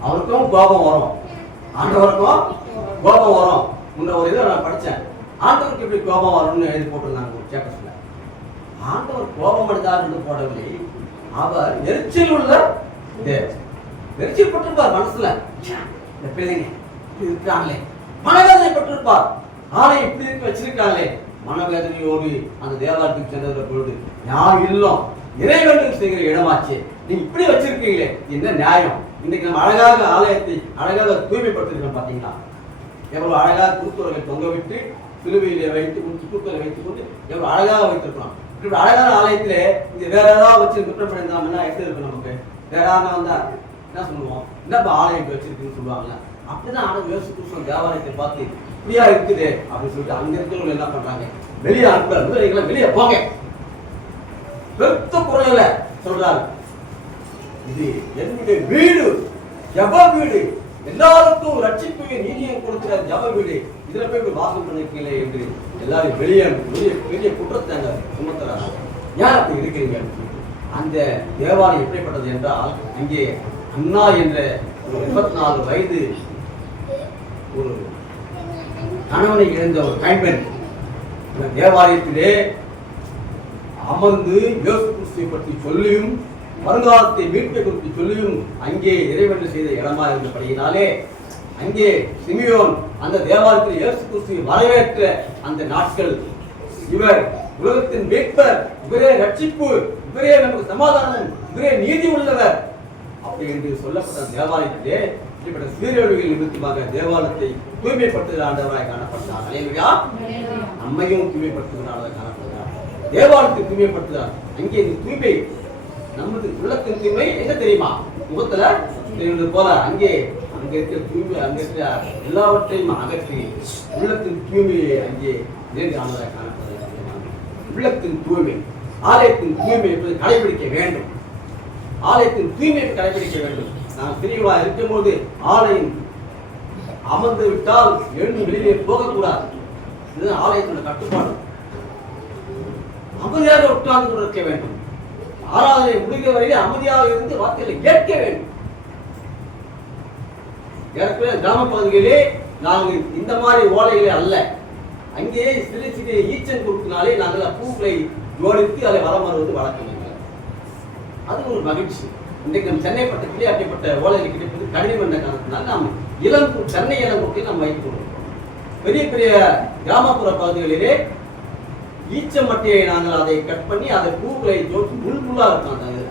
அவருக்கும் கோபம் வரும், ஆண்டவருக்கும் கோபம் வரும். முன்ன ஒரு இதை நான் படித்தேன், ஆண்டவருக்கு எப்படி கோபம் வரும்னு எழுதி போட்டிருந்தாங்க ஒரு சேட்டஸ்ல. ஆண்டவர் கோபம் அடைந்தார் என்று போடவில்லை, அவர் எரிச்சல் உள்ள எரிச்சல் பட்டிருப்பார். மனசுல இந்த பிள்ளைங்க இருக்காங்களே, மனவேதனை பட்டிருப்பார். ஆலயம் இப்படி இருக்கு வச்சிருக்காங்களே, மனவேதனையோடு அந்த தேவாலயத்துக்கு சென்ற பொழுது யாரும் இல்லம் இறைவனுக்கு செய்கிற இடமாச்சு, நீங்க இப்படி வச்சிருக்கீங்களே, என்ன நியாயம்? இன்னைக்கு நம்ம அழகாக ஆலயத்தை அழகாக தூய்மைப்படுத்திருக்கோம். பார்த்தீங்களா, எவ்வளவு அழகாக குருத்துவர்களை தொங்க விட்டு சிலுவையிலே வைத்து குருத்துவரை வைத்துக் கொண்டு எவ்வளவு அழகாக வைத்திருக்கிறோம். இப்படி அழகான ஆலயத்திலே இங்க வேற ஏதாவது வச்சு குற்றம் பண்ணியிருந்தோம்னா எப்படி இருக்கும்? நமக்கு வேற யாரும் வந்தா என்ன சொல்லுவோம், என்னப்பா ஆலயம் வச்சிருக்குன்னு சொல்லுவாங்க. அப்படிதான் ஆனது இயேசு கிறிஸ்து தேவாலயத்தை பார்த்து இப்படியா இருக்குது அப்படின்னு சொல்லிட்டு அங்க இருக்கிறவங்க என்ன பண்றாங்க, வெளியே அனுப்புறாங்க, வெளியே போங்க பெருத்த குறையில சொல்றாரு, இது என்னுடைய வீடு, ஜப வீடு, எல்லாருக்கும் ரட்சிப்பையும் நீதியும் கொடுக்கிற ஜப வீடு, இதுல போய் வாசம் பண்ணிருக்கீங்களே என்று எல்லாரும் வெளியே பெரிய குற்றத்தை அங்க சுமத்துறாங்க. ஏன் அப்படி இருக்கிறீங்க? அந்த தேவாலயம் எப்படிப்பட்டது என்றால், அங்கே அண்ணா என்ற ஒரு 84 வயது ஒரு கணவனை இழந்த ஒரு கைம்பெண் தேவாலயத்திலே அமர்ந்து இயேசு கிறிஸ்துவை பற்றி சொல்லியும் வருங்காலத்தை மீட்பை குறித்து சொல்லியும் அங்கே இறைவன் செய்த இடமா இருந்தபடியினாலே அங்கே சிமியோன் அந்த தேவாலயத்தில் இயேசு கிறிஸ்துவை வரவேற்ற அந்த நாட்கள், இவர் உலகத்தின் மீட்பர், இவரே ரட்சிப்பு, இவரே நமக்கு சமாதானம், இவரே நீதி உள்ளவர் அப்படி என்று சொல்லப்பட்ட தேவாலயத்திலே இப்படிப்பட்ட சீரழிவுகள் நிமித்தமாக தேவாலயத்தை தூய்மைப்படுத்துகிற ஆண்டவராய் காணப்பட்டார். அல்லேலூயா. நம்மையும் தூய்மைப்படுத்துகிற ஆண்டவராய் காணப்படுகிறார். தேவாலயத்தை தூய்மைப்படுத்துகிறார். அங்கே தூய்மை நமது உள்ளத்தின் தூய்மை என்ன தெரியுமா? முகத்துல தெரிவது போல அங்கே அங்க இருக்கிற தூய்மை, அங்க இருக்கிற எல்லாவற்றையும் அகற்றி உள்ளத்தின் தூய்மையை அங்கே நேர்ந்து ஆண்டவராய் காணப்படுகிறார். உள்ளத்தின் தூய்மை, ஆலயத்தின் தூய்மை என்பதை கடைபிடிக்க வேண்டும். ஆலயத்தின் தூய்மையை கடைபிடிக்க வேண்டும். நான் பிரிவா இருக்கும்போது ஆலயம் அமர்ந்து விட்டால் எழுந்து வெளியே போகக்கூடாது. இதுதான் ஆலயத்தின் கட்டுப்பாடு. அமைதியாக உட்கார்ந்து இருக்க வேண்டும். ஆராதனை முடிகிற வரையிலே அமைதியாக இருந்து வார்த்தைகளை கேட்க வேண்டும். ஏற்கனவே கிராம பகுதிகளிலே நாங்கள் இந்த மாதிரி ஓலைகளே அல்ல, அங்கே சிறு சிறு ஈச்சன் கொடுத்தினாலே நாங்கள் பூக்களை ஜோடித்து அதை வரம் வருவது வழக்கம். அது ஒரு மகிழ்ச்சி. இன்றைக்கு நம்ம சென்னை பட்டத்திலே அப்படிப்பட்ட ஓலைகள் கிடைப்பது கடினம் என்ற காரணத்தினால் நாம் சென்னை இளங்கூட்டை நாம் வைத்துக் கொண்டிருக்கிறோம். பெரிய பெரிய கிராமப்புற பகுதிகளிலே ஈச்ச மட்டையை நாங்கள் அதை கட் பண்ணி அதை பூக்களை ஜோடி முள்முள்ளா இருக்கும். அந்த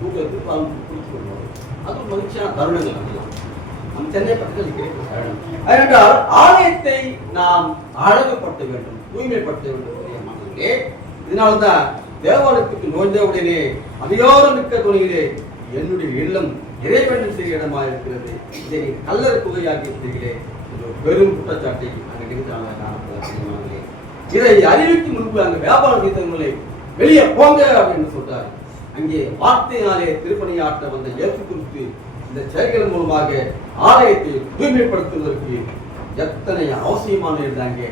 பூக்களை குடிச்சு கொள்வோம். அது ஒரு மகிழ்ச்சியான தருணங்கள். அதெல்லாம் நம் சென்னை பட்டத்தில் கிடைக்கும் தருணம். அதனால் ஆலயத்தை நாம் அழகுபடுத்த வேண்டும், தூய்மைப்படுத்த வேண்டும். இதனால்தான் தேவாலயத்துக்கு நோய்ந்த உடனே அதிகாரம் மிக்க துணியிலே என்னுடைய இல்லம் இறைவன் செய்ய இடமா இருக்கிறது, இதை கல்லர் குகையாக்கி இருக்கிறீர்களே என்ற பெரும் குற்றச்சாட்டை அங்கே நிறுத்தாங்க. இதை அறிவிக்கும் முன்பு அங்க வியாபாரம் செய்தவங்களை வெளியே போங்க அப்படின்னு சொல்றாரு. அங்கே வார்த்தையினாலே திருப்பணியாற்ற வந்த இயேசு கிறிஸ்து இந்த செயல்கள் மூலமாக ஆலயத்தை தூய்மைப்படுத்துவதற்கு எத்தனை அவசியமான அங்கே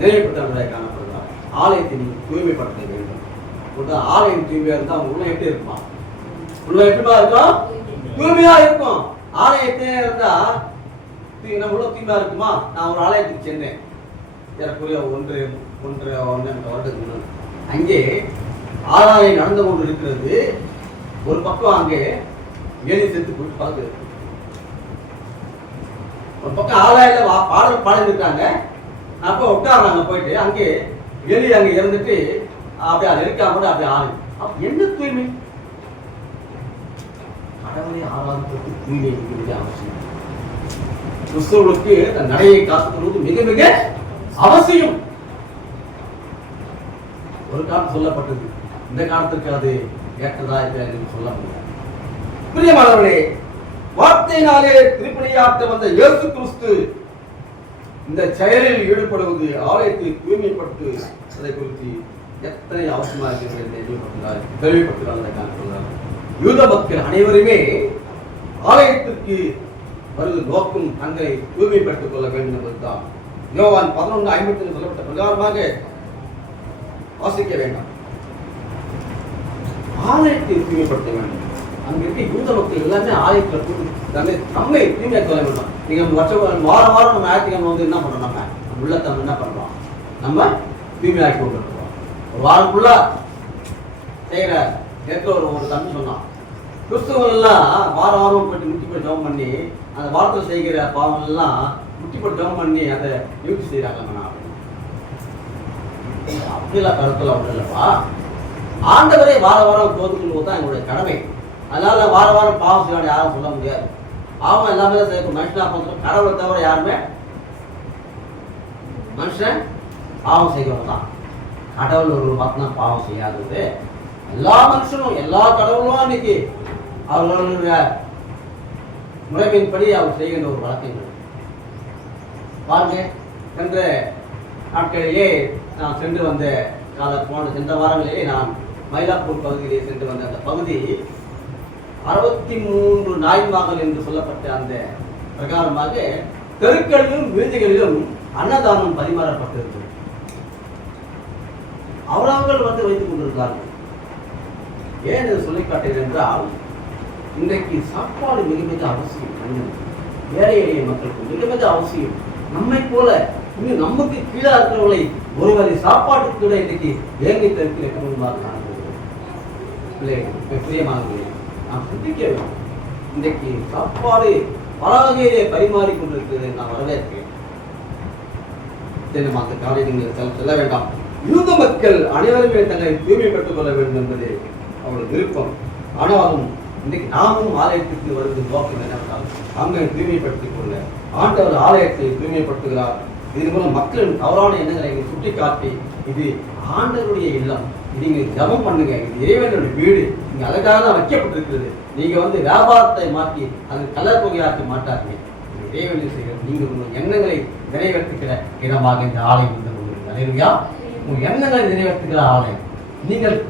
நினைவுபட்டவர்களாக காணப்படுகிறார். ஆலயத்தை நீங்கள் தூய்மைப்படுத்த வேண்டும். ஆலயம் தூய்மையா இருந்தா அவங்க உள்ள எப்படி இருப்பான்? உள்ள எப்படிமா இருக்கும்? தூய்மையா இருக்கும். ஆலயத்தே இருந்தா நம்ம உள்ள தூய்மையா இருக்குமா? நான் ஒரு ஆலயத்துக்கு சென்றேன் ஏறக்குறைய ஒன்றரை வருடத்துக்கு முன்னாடி. அங்கே ஆராயம் நடந்து கொண்டு இருக்கிறது. ஒரு பக்கம் அங்கே ஏழி செத்து போட்டு பார்க்குது. ஒரு பக்கம் ஆலயில பாடல் பாடிருக்காங்க. அப்போ உட்கார்றாங்க. போயிட்டு அங்கே எலி அங்கே இறந்துட்டு அப்படியே அதை இருக்காம கூட அப்படியே ஆளு. என்ன தூய்மை? கடவுளை ஆராதனைக்கு தூய்மை மிக அவசியம். கிறிஸ்தவர்களுக்கு தன் நடையை காத்துக்கொள்வது மிக மிக அவசியம். ஒரு காலம் சொல்லப்பட்டது, இந்த காலத்திற்கு அது ஏற்றதா என்று சொல்ல முடியாது. பிரியமானவர்களே, வார்த்தையினாலே திருப்பணியாற்ற வந்த இயேசு கிறிஸ்து இந்த செயலில் ஈடுபடுவது ஆலயத்தை தூய்மைப்படுத்து அதை குறித்து எத்தனை அவசியமாக இருக்கிறது என்று தெளிவுபடுத்துகிறார். யூத மக்கள் அனைவருமே ஆலயத்திற்கு வருவது நோக்கும் தங்களை தூய்மைப்படுத்திக் கொள்ள வேண்டும் என்பதுதான். யோவான் 11:50 சொல்லப்பட்ட பிரகாரமாக வாசிக்க வேண்டாம். ஆலயத்தை தூய்மைப்படுத்த வேண்டும். அங்க இருக்க யூத மக்கள் எல்லாமே ஆலயத்தில் போய் தம்மை தூய்மையாக கொள்ள வேண்டும். நீங்க வாரம் நம்ம ஞாயிற்றுக்கிழமை வந்து என்ன பண்றோம்? நம்ம உள்ளத்தை என்ன பண்றோம்? நம்ம தூய்மையாக்கி கொண்டிருக்கிறோம். ஒரு வாரம் ஃபுல்லா செய்யற நேற்று ஒரு தம்பி சொன்னான், கிறிஸ்துவர்கள் எல்லாம் வாரம் போயிட்டு முட்டி போய் ஜெபம் பண்ணி அந்த வாரத்தில் செய்கிற பாவம் எல்லாம் முட்டி போட்டு ஜெபம் பண்ணி அதை நியூட்டி செய்யறாங்க. அப்படிலாம் கருத்துல ஒன்றும் இல்லப்பா. ஆண்டவரே வாரம் கோதுக்கொள்வது தான் எங்களுடைய கடமை. அதனால வாரம் பாவம் செய்ய யாரும் சொல்ல முடியாது. பாவம் எல்லாமே செய்யணும். மனுஷனா பார்த்து கடவுளை தவிர யாருமே மனுஷன் பாவம் செய்கிறவங்க தான். கடவுள் ஒரு மட்டும்தான் பாவம் செய்யாதது. எல்லா மனுஷனும் எல்லா கடவுளும் இன்னைக்கு அவர்களுடைய முறைமையின்படி அவர் செய்கின்ற ஒரு வழக்கங்கள் பாருங்க. சென்ற நாட்களிலே நான் சென்று வந்த சென்ற வாரங்களிலே நான் மயிலாப்பூர் பகுதியிலே சென்று வந்த அந்த பகுதி 63 நாய்மார்கள் என்று சொல்லப்பட்ட அந்த பிரகாரமாக தெருக்களிலும் வீதிகளிலும் அன்னதானம் பரிமாறப்பட்டிருக்கிறது. அவர்கள் வந்து வைத்துக் கொண்டிருக்கிறார்கள். ஏன் இதை சொல்லிக்காட்டேன் என்றால், இன்றைக்கு சாப்பாடு மிக மிக அவசியம். ஏழை எளிய மக்களுக்கு மிக மிக அவசியம். நம்மை போல இன்னும் நமக்கு கீழே இருக்கிறவர்களை ஒருவரை சாப்பாட்டுக்கு கூட இன்றைக்கு ஏங்கி தருக்கிற குடும்பமாக காணப்படுகிறது. பிரியமானவர்களே, நாம் சிந்திக்க வேண்டும். இன்றைக்கு சாப்பாடு பல வகையிலே பரிமாறிக் கொண்டிருக்கிறது. நான் வரவேற்கிறேன். அந்த காரியங்கள் செல்ல வேண்டாம். யூத மக்கள் அனைவருமே தங்களை தூய்மைப்படுத்திக் கொள்ள வேண்டும் என்பது அவர்கள் விருப்பம். ஆனாலும் இன்றைக்கு நாமும் ஆலயத்திற்கு வருவது நோக்கம் என்னவென்றால் அங்கே தூய்மைப்படுத்திக் கொள்ள ஆண்டவர் ஆலயத்தை தூய்மைப்படுத்துகிறார். இதன் மூலம் மக்களின் தவறான எண்ணங்களை சுட்டி காட்டி, இது ஆண்டவருடைய இல்லம், நீங்க ஜபம் பண்ணுங்க, இது இறைவனுடைய வீடு, நீங்க அதுக்காக தான் வைக்கப்பட்டிருக்கிறது. நீங்க வந்து வியாபாரத்தை மாற்றி அது கலர் தொகையாக்கி மாட்டாங்க. இறைவனை செய்கிறது. நீங்கள் உங்கள் எண்ணங்களை நிறைவேற்றுகிற இடமாக இந்த ஆலயம் இருந்து கொண்டிருக்கிறது. உங்கள் எண்ணங்களை நிறைவேற்றுகிற ஆலயம்.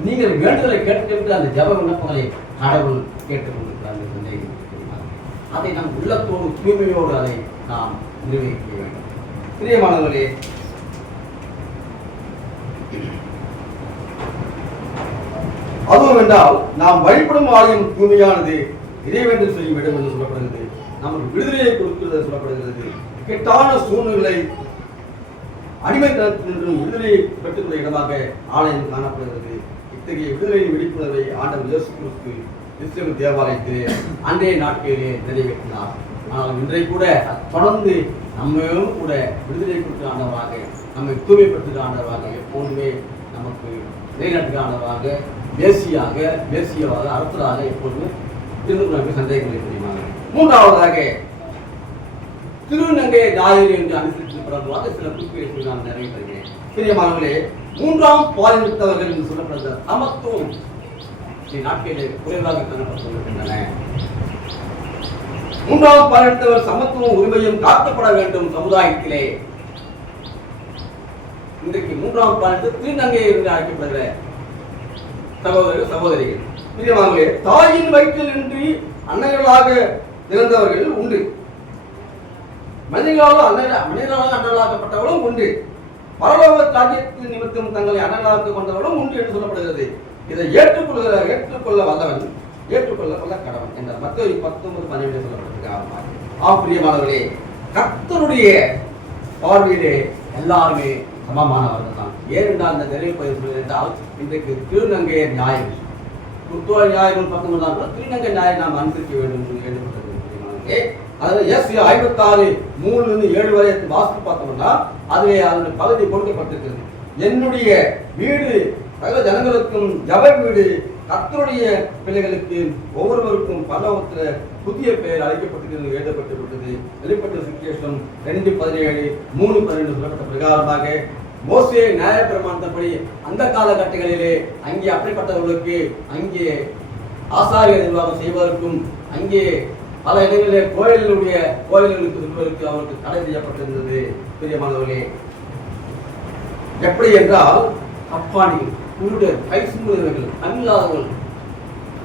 நீங்கள் வேண்டுதலை கேட்டுக்கிட்டு அந்த ஜப விண்ணப்பங்களை கடவுள் கேட்டுக்கொண்டிருக்கிறார். அதை நம் உள்ளத்தோடு தூய்மையோடு அதை நாம் நிர்வகிக்க வேண்டும். பிரியமானவர்களே, அதுவும் என்றால் நாம் வழிபடும் ஆலயம் தூய்மையானது இறைவேண்டல் செய்யும் இடம் என்று சொல்லப்படுகிறது. நமக்கு விடுதலையை கொடுக்கிறது சொல்லப்படுகிறது. கெட்டான சூழ்நிலை அடிமைத்தனத்தின் விடுதலையை பெற்றுக்கொள்ள இடமாக ஆலயம் காணப்படுகிறது. இத்தகைய விடுதலையின் விழிப்புணர்வை ஆண்டவர் இயேசு கிறிஸ்து கிறிஸ்தவ தேவாலயத்திலே அன்றைய நாட்களிலே நிறைவேற்றினார். ஆனால் இன்றைய கூட தொடர்ந்து நம்மையும் கூட விடுதலை கொடுத்த ஆண்டவராக, நம்மை தூய்மைப்படுத்துகிற ஆண்டவராக, எப்போதுமே நமக்கு நிலைநாட்டுகிற மேசியாவாக அரசராக எப்போதுமே திருநங்கை சந்தேகங்களை தெரியுமாங்க. மூன்றாவதாக திருநங்கை நாயர் என்று அனுசரிக்கப்படவாக சில குறிப்புகளை நான் நிறைவேற்றுகிறேன். பிரியமானவர்களே, மூன்றாம் பாலினத்தவர்கள் என்று சொல்லப்படுகிற சமத்துவம் நாட்களிலே குறைவாக காணப்பட்டுள்ளன. மூன்றாம் பாலினத்தவர் சமத்துவம் உரிமையும் காக்கப்பட வேண்டும் சமுதாயத்திலே. இன்றைக்கு மூன்றாம் பாலினத்தில் திருநங்கை என்று அழைக்கப்படுகிற சகோதரர்கள் சகோதரிகள், பிரியமானவர்களே, தாயின் வயிற்றில் இன்றி அன்னைகளாக இறந்தவர்கள் உண்டு. மனிதர்களாக அண்ணலாக்கப்பட்டவர்களும் உண்டு. பரலோக ராஜ்யத்தின் நிமித்தம் தங்களை அனலாக கொண்டவர்களும் உண்டு என்று சொல்லப்படுகிறது. இதை ஏற்றுக்கொள்ள வல்லவன் ஏற்றுக்கொள்ள கடவன் என்றார். மத்தேயு 19:12 சொல்லப்பட்டிருக்கிறார். பிரியமானவர்களே, கர்த்தருடைய பார்வையிலே எல்லாருமே சமமானவர்கள் தான். ஏனென்றால் இந்த நிறைவு பயிர் என்றால் இன்றைக்கு திருநங்கையர் நியாயம், குத்துவ நியாயங்கள் 19 திருநங்கை நியாயம் நாம் அனுசரிக்க வேண்டும் என்று கேட்டுக்கொண்டிருக்கிறோம். அதாவது ஏசாயா 56:3-7 வரை வாசித்து பார்த்தோம்னா அதிலே அதனுடைய பகுதி கொடுக்கப்பட்டிருக்கிறது. என்னுடைய வீடு சகல ஜனங்களுக்கும் ஜப வீடு, கர்த்தருடைய பிள்ளைகளுக்கு ஒவ்வொருவருக்கும் பரலோகத்தில் புதிய பெயர் அழைக்கப்பட்டிருக்கிறது எழுதப்பட்டிருக்கிறது. வெளிப்பட்ட சுவிசேஷம் 2:17, 3:12 சொல்லப்பட்ட பிரகாரமாக மோசே நியாய பிரமாணத்தின்படி அந்த காலகட்டங்களிலே அங்கே அப்படிப்பட்டவர்களுக்கு அங்கே ஆசாரிய நிர்வாகம் செய்வதற்கும் அங்கே பல இடங்களிலே கோயில்களுக்கு செல்வதற்கு அவருக்கு தடை செய்யப்பட்டிருந்தது. பிரியமானவர்களே, எப்படி என்றால் அப்பாணிகள், குருடர், கை சும்புகிறவர்கள், கண்ணில்லாதவர்கள்,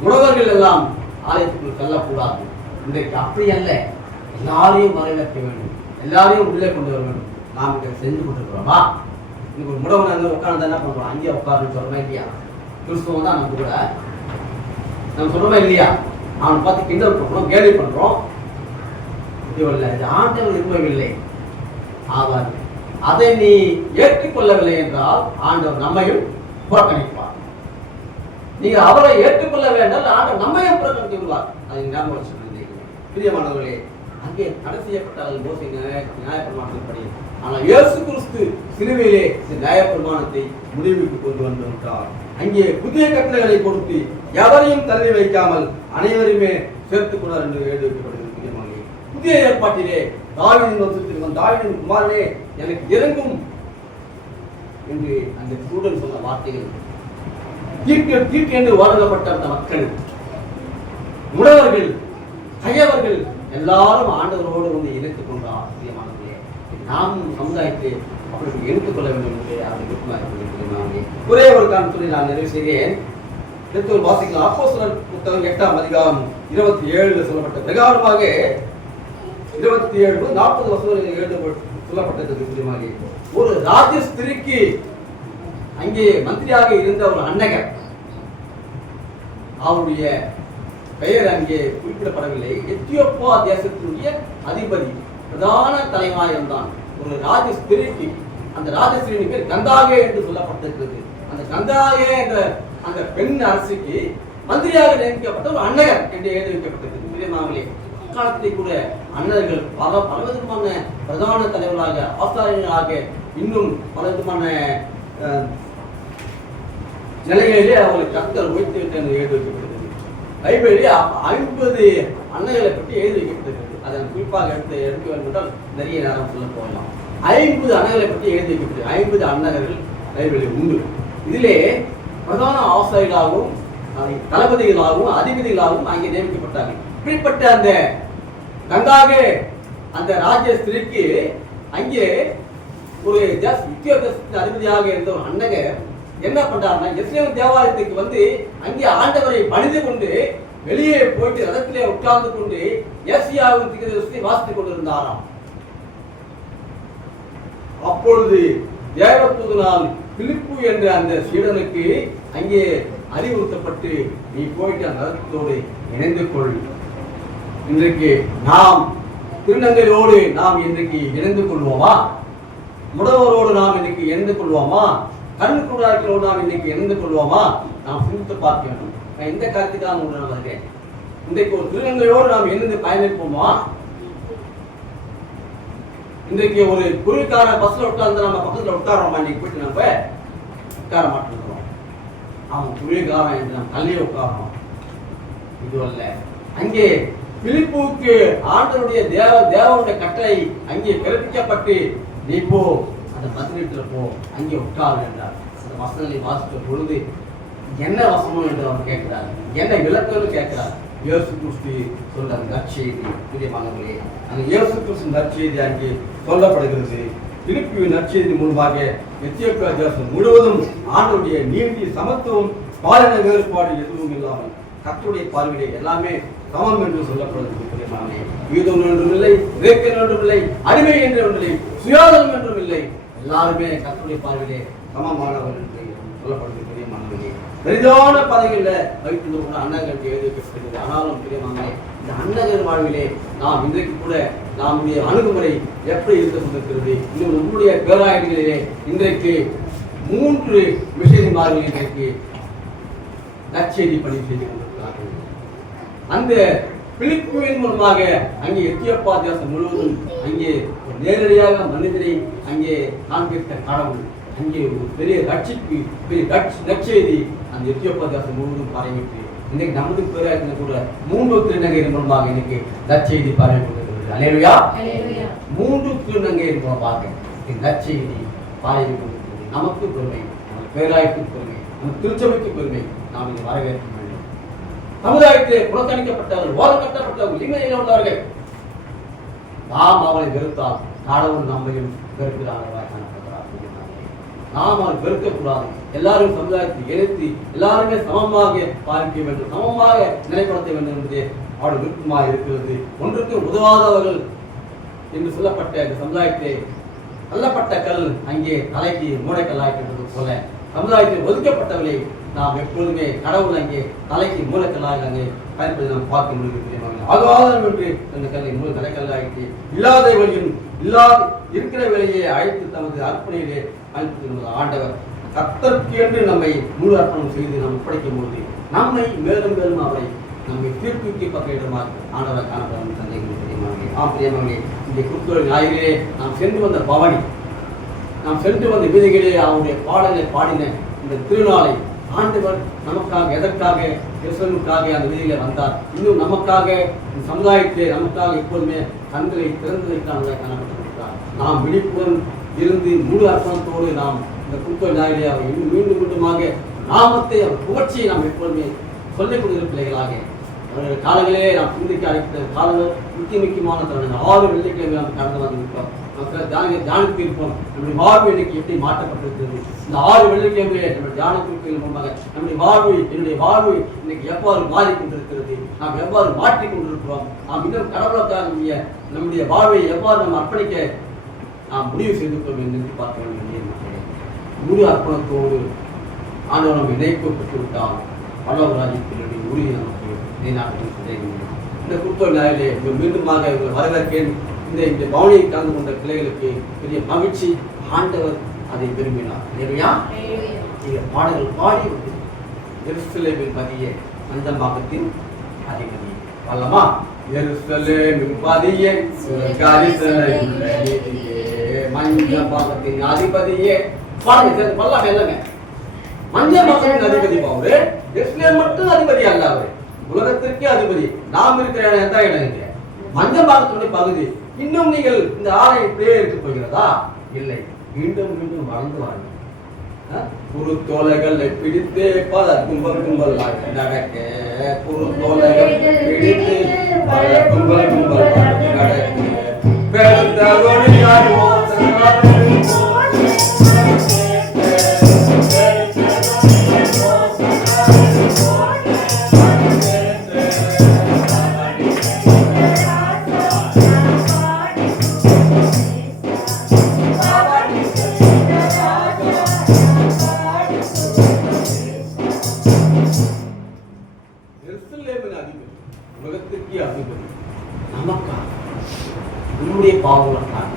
உழவர்கள் எல்லாம் ஆலயத்துக்குள் செல்லக்கூடாது. இன்றைக்கு அப்படி அல்ல, எல்லாரையும் வரவேற்க வேண்டும், எல்லாரையும் உள்ளே கொண்டு வர வேண்டும். நாம் இதை செஞ்சு கொண்டிருக்கிறோமா? இன்னைக்கு ஒரு முடவன் உட்கார்ந்து என்ன பண்றோம்? அங்கேயே உட்காருன்னு சொல்றோமா இல்லையா? கிறிஸ்துவம் தான் நம்ம கூட நம்ம சொல்றோமா இல்லையா? அவனை பார்த்து கிண்டல் பண்றோம், கேலி பண்றோம். இதுவல்ல, இது ஆண்டவர் விரும்பவில்லை. ஆவார் அதை நீ ஏற்றுக்கொள்ளவில்லை என்றால் ஆண்டவர் நம்மையும் புறக்கணிப்பார். நீங்க அவரை ஏற்றுக்கொள்ள வேண்டாம், ஆண்டவர் நம்மையும் புறக்கணித்து விடுவார். அதை ஞாபகம் சொல்லியிருந்தீங்க. பிரியமானவர்களே, அங்கே தடை செய்யப்பட்டால் மோசே நியாயப்பிரமாணத்தின்படி, ஆனால் இயேசு கிறிஸ்து சிலுவையிலே நியாயப்பிரமாணத்தை முடிவுக்கு கொண்டு வந்துவிட்டார். அங்கே புதிய கட்டளைகளை கொடுத்து எவரையும் தள்ளி வைக்காமல் அனைவருமே சேர்த்துக் கொண்டார் என்று எழுதி வைக்கப்படுகிறது. புதிய ஏற்பாட்டிலே தாவீதின் வம்சத்திற்கு தாவீதின் குமாரனே எனக்கு இறங்கும் என்று அந்த சூழல் சொன்ன வார்த்தைகள் தீட்டு என்று வழங்கப்பட்ட அந்த மக்கள், உழவர்கள், கையவர்கள் எல்லாரும் ஆண்டவரோடு வந்து இணைத்துக் கொண்டார். முக்கியமானது நாம் சமுதாயத்தை அவர்களுக்கு எடுத்துக்கொள்ள வேண்டும் என்று அவர்கள் ஒரே ஒரு காரணத்தில் நான் நிறைவு செய்கிறேன். வாசிக்கலாம். அப்போஸ்தலர் புத்தகம் 8ஆம் அதிகாரம் 27 சொல்லப்பட்ட பிரகாரமாக 27-40 வசனங்களில் சொல்லப்பட்டது. ஒரு ராஜ்ய ஸ்திரிக்கு அங்கே மந்திரியாக இருந்த ஒரு அன்னகர், அவருடைய பெயர் அங்கே குறிப்பிடப்படவில்லை. எத்தியோப்பியா தேசத்தினுடைய அதிபதி, பிரதான தலைவனாக இருந்தான். ஒரு ராஜ ஸ்திரிக்கு, அந்த ராஜஸ்திரியின் பேர் கந்தாகே என்று சொல்லப்பட்டிருக்கிறது. அந்த கந்தாகே என்ற அந்த பெண் அரசுக்கு மந்திரியாக நியமிக்கப்பட்ட ஒரு அன்னகர் என்று எழுதி வைக்கப்பட்டிருக்கிறது. காலத்திலே கூட அன்னர்கள் பல விதமான பிரதான தலைவர்களாக, ஆசாரியர்களாக, இன்னும் பல விதமான நிலைகளிலே அவர்கள் கர்த்தர் உயர்த்தி விட்டு எழுதி வைக்கப்பட்டிருக்கிறது. பைபிளிலே 50 அன்னைகளை பற்றி எழுதி வைக்கப்பட்டிருக்கிறது. அதை குறிப்பாக எடுக்க வேண்டும் என்றால் நிறைய நேரம் சொல்ல போகலாம். 50 அன்னைகளை பற்றி எழுதி வைக்கப்பட்டது. 50 அன்னகர்கள் பைபிளில் உண்டு. இதிலே பிரதான ஆசாரியர்களாகவும் தளபதிகளாகவும் அதிபதிகளாகவும் அங்கே நியமிக்கப்பட்டார்கள். இப்படிப்பட்ட அந்த கந்தாகே அந்த ராஜ்ய ஸ்திரிக்கு அங்கே ஒரு தேசத்தின் அதிபதியாக இருந்த ஒரு அன்னகர் என்ன பண்றாருன்னா, எஸ்ரேல் தேவாலயத்துக்கு வந்து அங்கே ஆண்டவரை பணிந்து கொண்டு வெளியே போயிட்டு ரதத்திலே உட்கார்ந்து கொண்டு ஏசியாவின் தீர்க்கதரிசியை வாசித்துக் கொண்டிருந்தாராம். அப்பொழுது தேவதூதனால் பிலிப்பு என்ற அந்த சீடனுக்கு அங்கே அறிவுறுத்தப்பட்டு, நீ போயிட்டு அந்த ரதத்தோடு இணைந்து கொள். இன்றைக்கு நாம் திருநங்கையோடு நாம் இன்றைக்கு இணைந்து கொள்வோமா? முடவரோடு நாம் இன்றைக்கு இணைந்து கொள்வோமா? கண்குடாக்களோடு நாம் இன்றைக்கு இணைந்து கொள்வோமா? நாம் சிந்தித்து பார்க்க வேண்டும். நான் இந்த கருத்துக்காக நான் வருகிறேன். இன்றைக்கு ஒரு திருநங்கையோடு நாம் இணைந்து பயணிப்போமா? இன்றைக்கு ஒரு குருவிக்கார பஸ்ல உட்கார்ந்து நம்ம பக்கத்துல உட்காரோமா? இன்னைக்கு போயிட்டு நம்ம உட்கார மாட்டேங்கிறோம். அவன் குருவிக்காரன் என்று நாம் தள்ளியே உட்காரோம். இது அல்ல. அங்கே பிலிப்புக்கு ஆண்டவருடைய தேவனுடைய கட்டளை அங்கே பிறப்பிக்கப்பட்டு, நீ போ அந்த மந்திரத்தில் போ, அங்கே உட்கார் என்றார். அந்த வசனங்களை வாசித்த பொழுது என்ன வசனம் என்று அவர் கேட்கிறார், என்ன விளக்கம்னு கேட்கிறார். இயேசு கிறிஸ்து சொல்ற நற்செய்தி. பிரியமானவர்களே, அந்த இயேசு கிறிஸ்து நற்செய்தி அங்கே சொல்லப்படுகிறது. பிலிப்புவின் நற்செய்தி முன்பாக எத்தியோப்பியா தேசம் முழுவதும் ஆண்டவருடைய நீதி, சமத்துவம், பாலின வேறுபாடு எதுவும் இல்லாமல் கர்த்தருடைய பார்வையிலே எல்லாமே சமம் என்று சொல்லப்படுகிறது. பிரியமானவர்களே, யூதன் என்றும் இல்லை, கிரேக்கன் என்றும் இல்லை, அடிமை என்றும் இல்லை, சுயாதனம் என்றும் இல்லை, எல்லாருமே கர்த்தருடைய பார்வையிலே சமமானவர் என்று சொல்லப்படுகிறது. பிரியமானவர்களே, பெரிதான பதவிகளில் வைத்து அண்ணகருக்கு எழுதி வைக்கப்படுகிறது. ஆனாலும் பிரியமானவர்களே, இந்த அண்ணகர் வாழ்விலே நாம் இன்றைக்கு கூட நம்முடைய அணுகுமுறை எப்படி இருந்து கொண்டிருக்கிறது? இன்னும் நம்முடைய பேராயர்களிலே இன்றைக்கு 3 மிஷனரிமார்கள் இன்றைக்கு நற்செய்தி பணி செய்து கொண்டிருக்கிறார்கள். அந்த பிலிப்பின் மூலமாக அங்கே எத்தியோப்பியா தேசம் முழுவதும் அங்கே நேரடியாக மனிதரை அங்கே காண்பித்த கடவுள் அங்கே ஒரு பெரிய ரட்சிப்பு, பெரிய நற்செய்தி அந்த எத்தியோப்பியா தேசம் முழுவதும் பரவிட்டு இன்னைக்கு நமது பேராயத்தில் கூட 3 திருநங்கையின் மூலமாக இன்னைக்கு நற்செய்தி பரவி கொண்டிருக்கிறது. அல்லேலூயா. 3 திருநங்கையின் மூலமாக நற்செய்தி பரவி கொண்டிருக்கிறது. நமக்கு பெருமை, நம்ம பேராயத்துக்கு பெருமை, நம்ம திருச்சபைக்கு பெருமை. நாம் இதை வரவேற்க வேண்டும். சமுதாயத்திலே புறக்கணிக்கப்பட்டவர்கள், ஓரங்கட்டப்பட்டவர்கள், இனிமையில் உள்ளவர்கள் நாம் அவளை வெறுத்தால் கடவுள் நம்மையும் வெறுக்கிறார்களாக காணப்படுகிறார். நாம் அவள் வெறுக்கக்கூடாது. எல்லாரும் சமுதாயத்தை இணைத்து எல்லாருமே சமமாக பார்க்க வேண்டும், சமமாக நிலைப்படுத்த வேண்டும் என்பது அவள் விருப்பமாக இருக்கிறது. ஒன்றுக்கு உதவாதவர்கள் என்று சொல்லப்பட்ட இந்த சமுதாயத்தை தள்ளப்பட்ட கல் அங்கே தலைக்கு மூளைக்கல்லாய்க்கின்றது போல சமுதாயத்தில் ஒதுக்கப்பட்டவர்களை நாம் எப்பொழுதுமே கடவுள் அங்கே தலைக்கு மூலக்கல்லாக அங்கே பயன்படுத்தி நாம் பார்க்க முடியும். ஆகாதம் என்று அந்த கல்லை மூல தலைக்கல்லாயிட்டு இல்லாத வழியும் இல்லாத இருக்கிற வேலையை அழைத்து தமது அர்ப்பணையிலே பயன்படுத்தி ஆண்டவர் கர்த்தருக்கு என்று நம்மை முழு அர்ப்பணம் செய்து நாம் ஒப்படைக்கும் போது நம்மை மேலும் மேலும் அவரை நம்மை தீர்ப்புக்கு பக்கமாக ஆண்டவர் காணப்படும் சந்தேகங்கள் தெரியுமாங்க. பிரியமானே, இந்த குருத்தோடு ஞாயிறே நாம் சென்று வந்த பவனி, நாம் சென்று வந்த வீதிகளே அவருடைய பாடலை பாடின இந்த திருநாளை ஆண்டவர் நமக்காக எதற்காக கிறிஸ்தவனுக்காக அந்த வீதியில வந்தார். இன்னும் நமக்காக இந்த சமுதாயத்திலே நமக்காக எப்போதுமே கண்களை திறந்ததற்கான காணப்பட்டிருக்கிறார். நாம் விழிப்புடன் இருந்து முழு அர்ப்பணத்தோடு நாம் இந்த குருத்தோடு ஞாயிறே அவர் இன்னும் மீண்டும் மீண்டுமாக நாமத்தை அவர் புகழ்ச்சியை நாம் எப்போதுமே சொல்லிக் கொடுக்கிற பிள்ளைகளாக அவருடைய காலங்களே நாம் சிந்திக்க அழைத்த காலங்கள் முக்கியமான தருணங்கள். 6 வெள்ளிக்கிழமை நாம் கடந்து வந்திருக்கிறோம். தியானித்து இருப்போம். நம்முடைய வாழ்வு இன்னைக்கு எப்படி மாற்றப்பட்டிருக்கிறது? இந்த 6 வெள்ளிக்கிழமையிலே நம்முடைய தியானத்திற்கு மூலமாக நம்முடைய வாழ்வு, என்னுடைய வாழ்வு இன்னைக்கு எவ்வாறு மாறிக்கொண்டிருக்கிறது, நாம் எவ்வாறு மாற்றிக்கொண்டிருக்கிறோம், நாம் இன்னும் கடவுளுக்காக நம்முடைய வாழ்வை எவ்வாறு நாம் அர்ப்பணிக்க நாம் முடிவு செய்திருக்கிறோம் என்று பார்க்க வேண்டிய முழு அர்ப்பணத்தோடு ஆண்டவர் நம்ம இணைக்கப்பட்டு விட்டால் பல்லவராஜ்யத்தினுடைய உறுதி நமக்கு நிலைநாட்டும் சந்தேகம். இந்த குருத்தோடு ஞாயிலே மீண்டுமாக வரவேற்கேன். இந்த பவனியை கலந்து கொண்ட பிள்ளைகளுக்கு பெரிய மகிழ்ச்சி. ஆண்டவர் அதை விரும்பினார். இல்லையா? பாடல்கள் பாடி எருசலேமின் பதியே மஞ்சம்பாக்கத்தின் அதிபதி வல்லமா எருசலேமின் பதியே மஞ்சம்பாக்கத்தின் அதிபதியே பாடுங்க. பல்லாம் எல்லாமே மஞ்சம்பாக்கத்தின் அதிபதி அவரு. எருசலேம் மட்டும் அதிபதி அல்ல, அவரு உலகத்திற்கே அதிபதி. நாம் இருக்கிற இடம் எந்த இடம் இருக்கு? மஞ்சம்பாக்கத்தினுடைய பகுதி. இன்னும் நீங்கள் இந்த ஆலை இப்படியே இருக்க போகிறதா? இல்லை, மீண்டும் மீண்டும் வளர்ந்து வாங்க. குருத்தோலைகளை பிடித்து பல கும்பல் கும்பல் நடக்க, குருத்தோலைகள் பிடித்து பல கும்பல் கும்பல் நடக்க, உலகத்திற்கே அதிபதி நமக்காக நம்முடைய பாவங்களுக்காக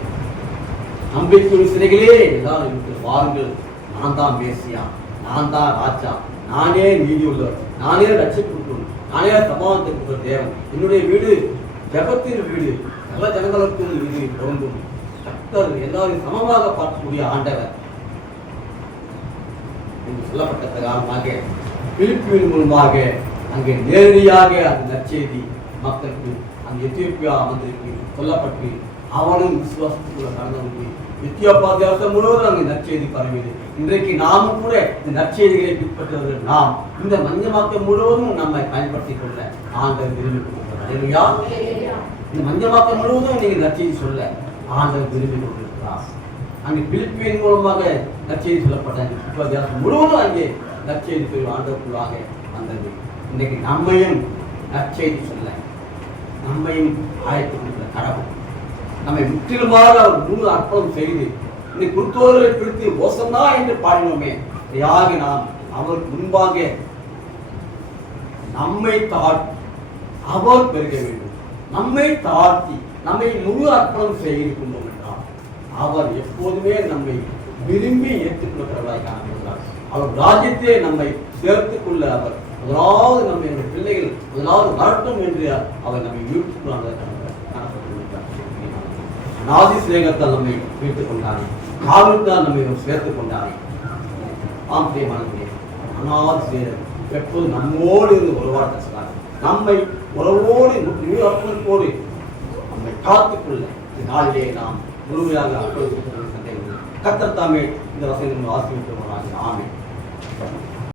நம்பிக்கையுள்ள சிலைகளே எல்லாரும் இருக்கிற வாருங்கள். நான் தான் மேசியா, நான் தான் ராஜா, நானே நீதி உள்ளவர், நானே ரட்சிப்பு, நானே சமாதானத்திற்கு தேவன். என்னுடைய வீடு ஜெபத்தின் வீடு, எல்லா ஜனங்களுக்கும் வீடு பொருந்தும். கர்த்தர் எல்லாரும் சமமாக பார்க்கக்கூடிய ஆண்டவர் என்று சொல்லப்பட்ட பிரகாரமாக பிலிப்பியின் மூலமாக அங்கே நேரடியாக அந்த நற்செய்தி மக்களுக்கு அந்த எத்தியோப்பியா மந்திரிக்கு சொல்லப்பட்டு அவனும் விசுவாசத்துக்குள்ள கடந்து வந்து எத்தியோப்பியா தேசம் முழுவதும் அங்கே நற்செய்தி பரவியது. இன்றைக்கு நாமும் கூட இந்த நற்செய்திகளை பின்பற்றுவர்கள் நாம் இந்த மஞ்சமாக்கம் முழுவதும் நம்மை பயன்படுத்திக் கொள்ள ஆண்டவர் விரும்பி கொண்டிருக்கிறார். இந்த மஞ்சமாக்கம் முழுவதும் நீங்க நற்செய்தி சொல்ல ஆண்டவர் விரும்பி கொண்டிருக்கிறார். அங்கே பிலிப்பியின் மூலமாக நற்செய்தி சொல்லப்பட்ட அந்த எத்தியோப்பியா தேசம் முழுவதும் அங்கே நற்செய்தி ஆண்டவருக்குள்ளாக வந்தது. இன்றைக்கு நம்மையும் நற்செய்தி சொல்ல நம்மையும் ஆயத்து கொடுக்கிற கடவுள் நம்மை முற்றிலுமாக அவர் முழு அர்ப்பணம் செய்து இந்த குருத்தோலை பிடித்து ஓசன்னா என்று பாடினோமே, யாக நாம் அவருக்கு முன்பாக நம்மை தாழ்த்தி அவர் பெருக வேண்டும். நம்மை தாழ்த்தி நம்மை முழு அர்ப்பணம் செய்திருக்கின்றோம் என்றால் அவர் எப்போதுமே நம்மை விரும்பி ஏற்றுக்கொள்கிறவராய் காணப்படுகிறார். அவர் ராஜ்யத்தை நம்மை சேர்த்துக் கொள்ள அவர் முதலாவது நம்மை பிள்ளைகள் முதலாவது வரட்டும் என்று அவர் நம்மை ஈர்த்துக் நாதி சிலேகத்தால் நம்மை ஈர்த்துக் கொண்டார். காவல்தால் நம்மை சேர்த்துக் கொண்டார். ஆம் பிரியமானவர்களே, அநாதி சிலேகர் எப்போது நம்மோடு இருந்து உறவாட சொன்னார். நம்மை உறவோடு அர்ப்பணிப்போடு நம்மை காத்துக்கொள்ள நாளிலே நாம் முழுமையாக அர்ப்பணித்து கர்த்தர் தாமே இந்த வசனங்களை ஆசீர்வதிப்பாராக. ஆமென்.